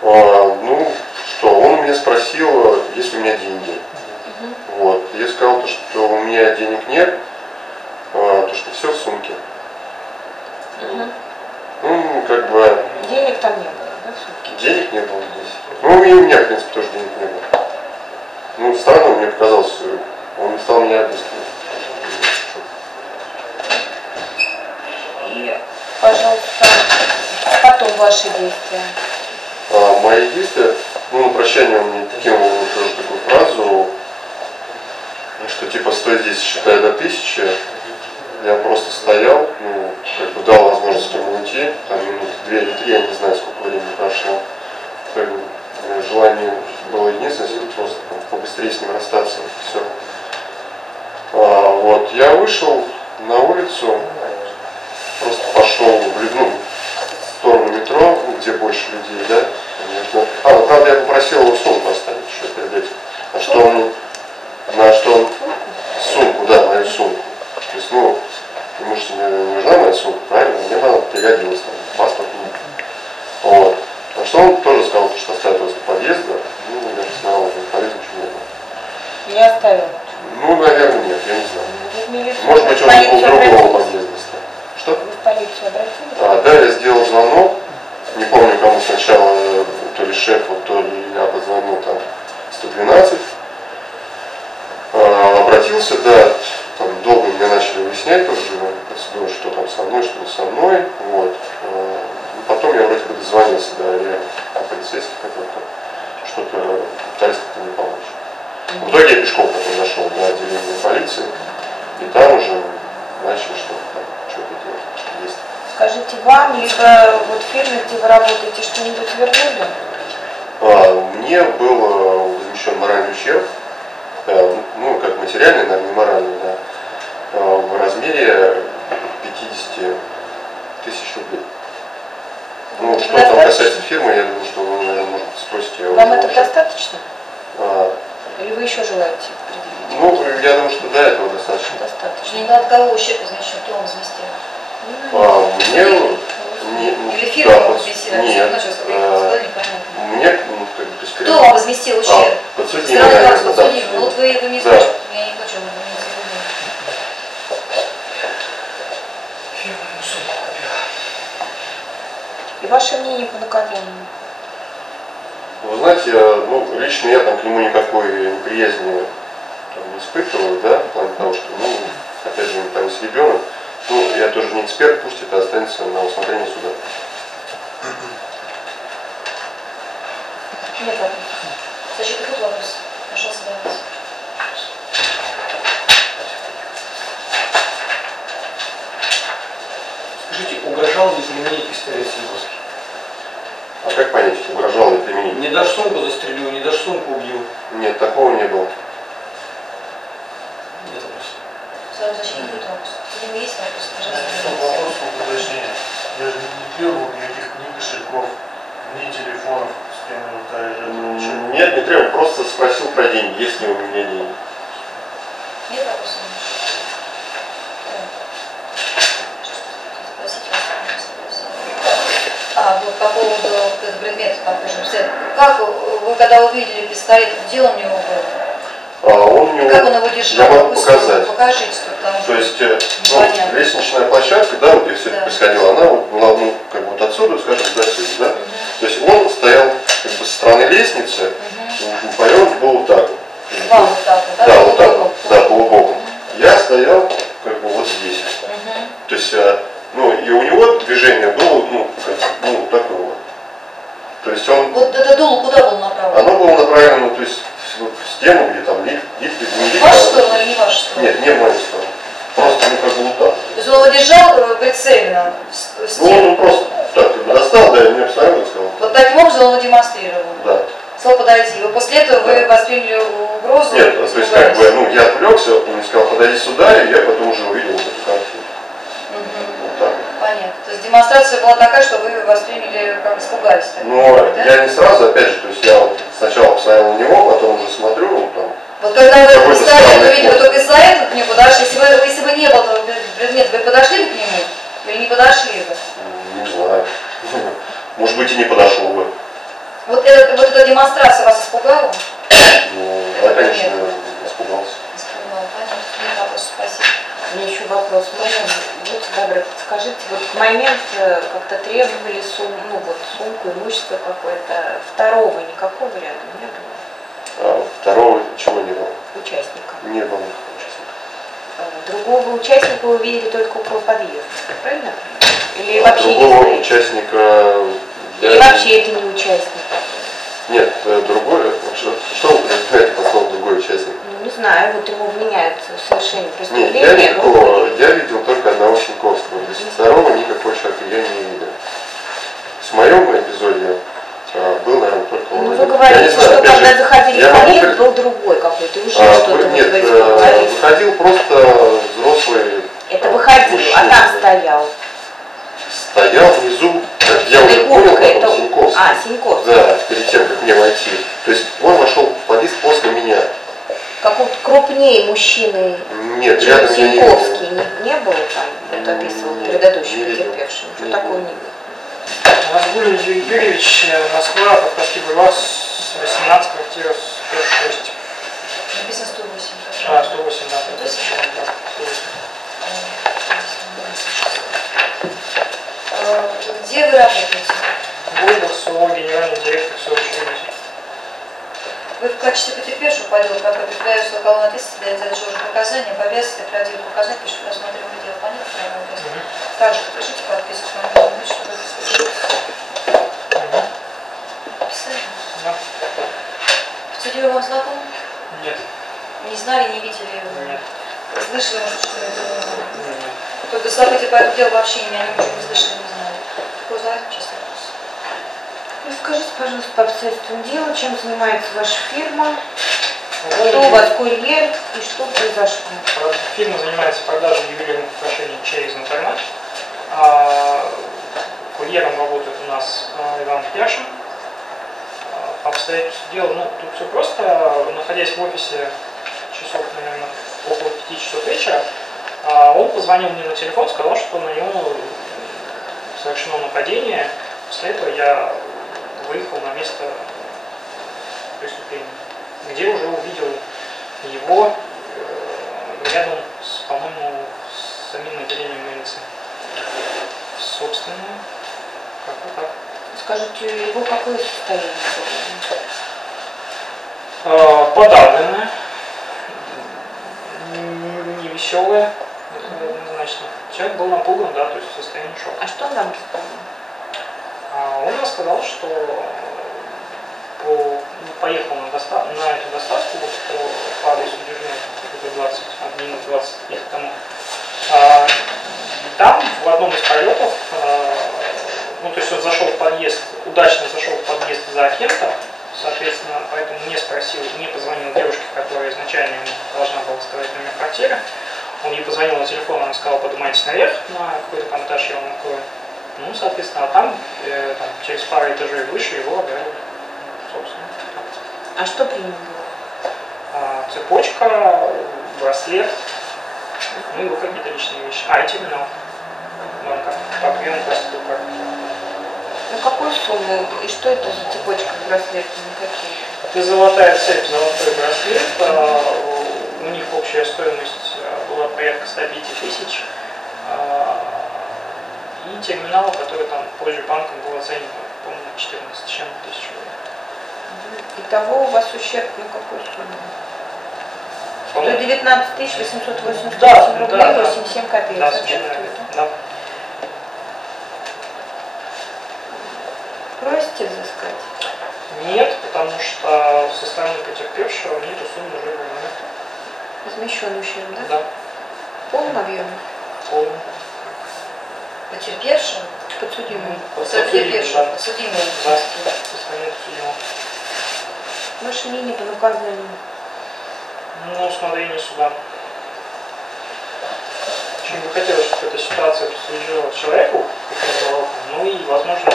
Что, он у меня спросил, есть ли у меня деньги. Вот. Я сказал, что у меня денег нет, то что все в сумке. Денег там не было, да, в сумке? Денег не было здесь. И у меня, в принципе, тоже денег не было. Странно мне показалось, он не стал меня обыскивать. И, пожалуйста, потом ваши действия. Мои действия, на прощание он мне кинул тоже такую фразу, что типа стой здесь, считай до 1000. Я просто стоял, дал возможность ему уйти, там минуты 2 или 3, я не знаю, сколько времени прошло. Желание было единственное, просто побыстрее с ним расстаться. Все. Я вышел на улицу, просто пошел в сторону метро, где больше людей, да, конечно. Правда, я попросил его сумку оставить еще перед этим. На что он сумку, да, мою сумку. То есть, ему же не нужна моя сумка, правильно? Мне она пригодилась, паспорт. Вот. На что он тоже сказал, что оставит возле подъезда. Я посмотрел, что подъезда ничего не было. Не оставил? Наверное, нет, я не знаю. Вы в милицию, может быть, он у другого подъезда стоит. Что? Вы в полицию обратились? Да, я сделал звонок. Не помню, кому сначала, то ли шефу, то ли я позвонил там 112. Обратился, да, там долго меня начали выяснять тоже процедуру, что там со мной, что не со мной. Вот. Потом я вроде бы дозвонился до полицейских, что-то пытались как-то мне помочь. В итоге я пешком потом дошел до отделения полиции, и там уже начали что-то делать. Есть. Скажите, вам, либо в фирме, где вы работаете, что-нибудь вернули? Мне был возмещен моральный ущерб, как материальный, наверное, не моральный, да, в размере 50 000 рублей. Что там касается фирмы, я думаю, что вы, наверное, может быть, спросите. Вам это достаточно? Или вы еще желаете предъявить? Я думаю, что до этого достаточно. Достаточно. Не от кого ущерб возмещен, кто он возместил? Или фирма возместила? Нет. Мне, кто вам возместил ущерб? Подсудимый, наверное, да. Вы мне скажете, я не хочу имеется в виду. И ваше мнение по наказанию? Вы знаете, лично я к нему никакой неприязни не испытываю, да, в плане того, что, опять же, там есть ребенок. Я тоже не эксперт, пусть это останется на усмотрение суда. Нет вопросов. Значит, какой вопрос? Пожалуйста, давайте. Скажите, угрожал ли применить пистолет Сильвовский? А как понять, угрожал ли применить? Не дашь сумку застрелю, не дашь сумку убью. Нет, такого не было. Нет вопросов. Сразу защитник будет вопрос. Если есть вопрос, пожалуйста. Вопрос по уточнению. Я же не требовал никаких ни кошельков, ни телефонов с теми ничего. Нет, не требовал, просто спросил про деньги, есть ли у меня деньги. Нет вопросов? По поводу предмета, как вы когда увидели пистолет, где он у него был? Он у него, как он его держал? я могу показать. Покажите, что там. То есть лестничная площадка, да, где все это происходило, она была, отсюда, скажем, до сюда, да? То есть он стоял как бы со стороны лестницы, поем был вот так вот. Вам вот так вот, да? Да, вот так вот, да, полубоком. Я стоял как бы вот здесь. То есть, ну, и у него движение было, ну, как, такое вот. То есть он... Вот это дуло куда было направлено? Оно было направлено, то есть, в стену, где там лифт, не лифт. В вашу сторону или не в вашу сторону? Нет, не в мою сторону. Просто, ну, как бы вот так. То есть он его держал прицельно в Ну, стену? он просто так как бы достал, да, и мне посмотрел и сказал. Вот таким образом он его демонстрировал? Да. Сказал подойти. Вы после этого вы восприняли угрозу? Нет, то есть как бы, ну, я отвлекся, он мне сказал, подойди сюда, и я потом уже увидел вот эту картину. Вот так. Понятно. То есть демонстрация была такая, что вы восприняли, как испугались? Так, Но да? я не сразу, опять же, то есть я вот сначала посмотрел на него, потом уже смотрю, ну, там. Вот когда вы Какой-то пистолет странный увидели, вы фото. только из-за этого к нему подошли. Если бы не было этого предмета, вы подошли бы к нему? Или не подошли бы? Не знаю. Может быть, и не подошел бы. Вот эта демонстрация вас испугала? Ну, да, конечно, испугался. Испугала, понятно. Нет вопросов, спасибо. У меня еще вопрос. Будьте добры, подскажите, вот в момент как-то требовали сумку, имущество какое-то, второго никакого рядом не было? Второго чего не было? Участника. Не было никакого участника. Другого участника вы увидели только около подъезда, правильно? Или вообще Другого не знаете? участника... Или вообще это не участник? Нет, другой... Что вы подразумеваете по слову другой участник? Ну, не знаю, вот ему вменяют совершение Нет, преступления. я никакого, я видел только одного Синьковского. То есть второго никакого человека я не видел. В моем эпизоде был, наверное, только он. Ну, вы один. говорите, Я не знаю, что опять когда же, заходили я в могу подъезд, был другой какой-то, уже что-то Нет, происходило. выходил просто взрослый Это выходил, мужчина. а там стоял. Стоял внизу, я уже понял, потом Синьковский. Синьковский. Да, перед тем, как мне войти. То есть он вошел в подъезд после меня. Какого-то крупнее мужчины, Нет, чем рядом я не видел. Синьковский, не было там, вот описывал Нет, предыдущий не видел. потерпевший, ничего Не такого видел. не было. Назгулин Юрьевич, Москва, Кавказский бульвар, 18, квартира 106. Написано 108. 108, да. 108. Где вы работаете? Голос, ООО, генеральный директор, все учредитель. Вы в качестве потерпевшего по делу, как определяют свою уголовную ответственность для задерживания показания, по обязанности оперативных показаний, пишут рассматриваемое дело. Понятно, правильно? Также подпишите подписку на мою вещь, чтобы это случилось. Писали? Да. В суде вы вам знакомы? Нет. Не знали, не видели его? Нет. Слышали, может, что это? Нет. Только события по этому делу вообще меня ничего не слышали, не знали. Какой знаете сейчас вопрос? Расскажите, пожалуйста, по обстоятельствам дела, чем занимается ваша фирма, кто у вас курьер и что произошло? Фирма занимается продажей ювелирных украшений через интернет. Курьером работает у нас Иван Пяшин. По обстоятельствам дела, ну, тут все просто. Находясь в офисе часов, наверное, около 5 часов вечера, он позвонил мне на телефон, сказал, что на него совершено нападение. После этого я выехал на место преступления, где уже увидел его рядом с, по-моему, с самим отделением милиции. Собственно, как-то так. Скажите, его какое состояние было? Подавленное, невеселое, это однозначно. Человек был напуган, да, то есть в состоянии шока. А что он вам рассказал? Он рассказал, что поехал на эту доставку по адресу Дежнев, 20 лет тому. Там в одном из полетов, ну то есть он зашел в подъезд, удачно зашел в подъезд за кем-то, соответственно, поэтому не спросил, не позвонил девушке, которая изначально ему должна была сказать номер квартиры. Он ей позвонил на телефон, она сказала, поднимайтесь наверх на какой-то там этаж, я вам открою. Ну, соответственно, там через пару этажей выше его ограбили, собственно. А что при нем было? Цепочка, браслет, ну, его какие-то личные вещи. И терминал. По приему пластиковой карты. Ну, какую сумму? И что это за цепочка, браслеты? Какие? Это золотая цепь, золотой браслет. У них общая стоимость была порядка 105 тысяч. и терминал, который там позже банком был оценен, по-моему, 14 чем тысяч рублей. Итого у вас ущерб на какую сумму? 119 888 Да, рублей, да, 87 копеек. Да, Зачем да, это? да. Просите взыскать? Нет, потому что со стороны потерпевшего мне эту сумму уже вернули. Возмещен ущерб, да? Да, В полном объеме? полный. Потерпевшим? Подсудимый. Потерпевшим, да. подсудимым. Да, со стороны подсудимого. Ваше мнение по наказанию? Ну, усмотрение суда. Очень бы хотелось, чтобы эта ситуация послужила человеку, ну и, возможно,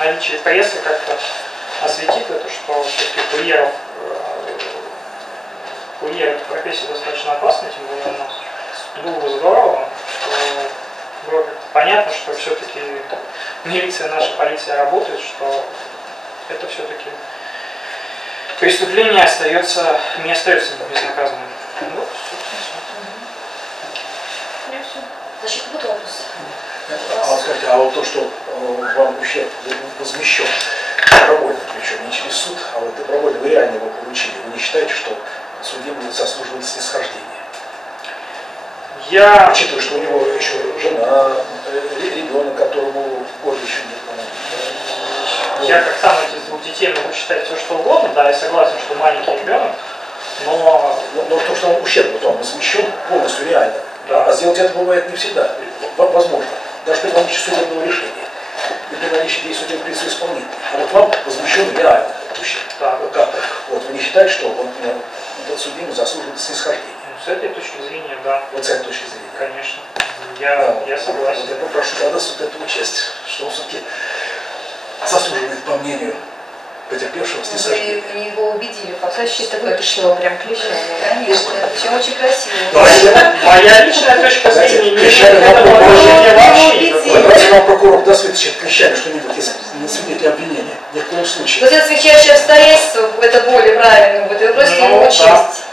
наличие прессы как-то осветит это, что все-таки курьер профессия достаточно опасна, тем более у нас было бы здорово, что было как-то понятно, что все-таки милиция, наша полиция работает, что это все-таки преступление не остается безнаказанным. Вот, собственно, все. Защита, будут вопросы? А скажите, а вот то, что вам ущерб возмещен добровольно, причем не через суд, а вот добровольно вы реально его получили, вы не считаете, что судимый заслуживает снисхождения? Учитывая, что у него еще жена, ребенок, которому года еще нет, по-моему. Я как сам эти двух детей могу считать все, что угодно, да, я согласен, что маленький ребенок, но то, что он ущерб, вот он возмещен полностью реально. Да. А сделать это бывает не всегда. Возможно. Даже при наличии судебного решения. И при наличии действий судебного исполнителя. А вот вам возмещен реально этот ущерб. Да. Как так? Вот вы не считаете, что он подсудимый заслуживает снисхождения? с этой точки зрения, да. Вот с этой точки зрения. Конечно. Я согласен. Я попрошу тогда суд эту учесть, что он все-таки заслуживает, по мнению потерпевшего, снисхождения. Вы его убедили, по Защита вытащила прям клещами. Конечно, причем очень красиво. Моя личная точка зрения не клещами имеет этого отношения вообще. Давайте нам прокурор даст вытащить клещами что-нибудь, если на свидетеля обвинения. Ни в коем случае. Вот это смягчающее обстоятельство, это более правильно, вот вы просто его учесть.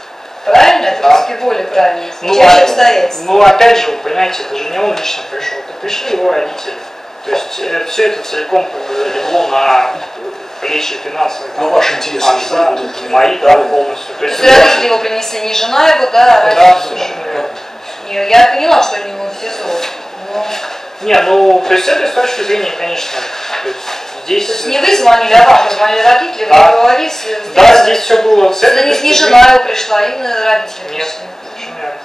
Правильно? Это все-таки более правильно. Смягчающее обстоятельство. Ну, опять же, вы понимаете, это же не он лично пришел, это пришли его родители. То есть все это целиком легло на плечи финансовые. Но ваши интересы отца, мои, да, полностью. То есть родители его принесли, не жена его, да, а да, родители. совершенно верно. Я поняла, что у него в СИЗО. Но... Не, ну, то есть с этой точки зрения, конечно, то есть здесь... То есть не вы звонили, а вам позвонили родители, вы да. договорились. Да, здесь все было с этой точки зрения. Не жена его пришла, а именно родители Нет, пришли. совершенно верно.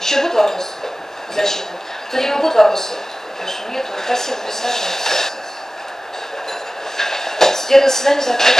Еще будут вопросы? Защита. Кто-нибудь будут вопросы? Прошу, нет, спасибо, присаживайтесь. Судебное заседание закрыто.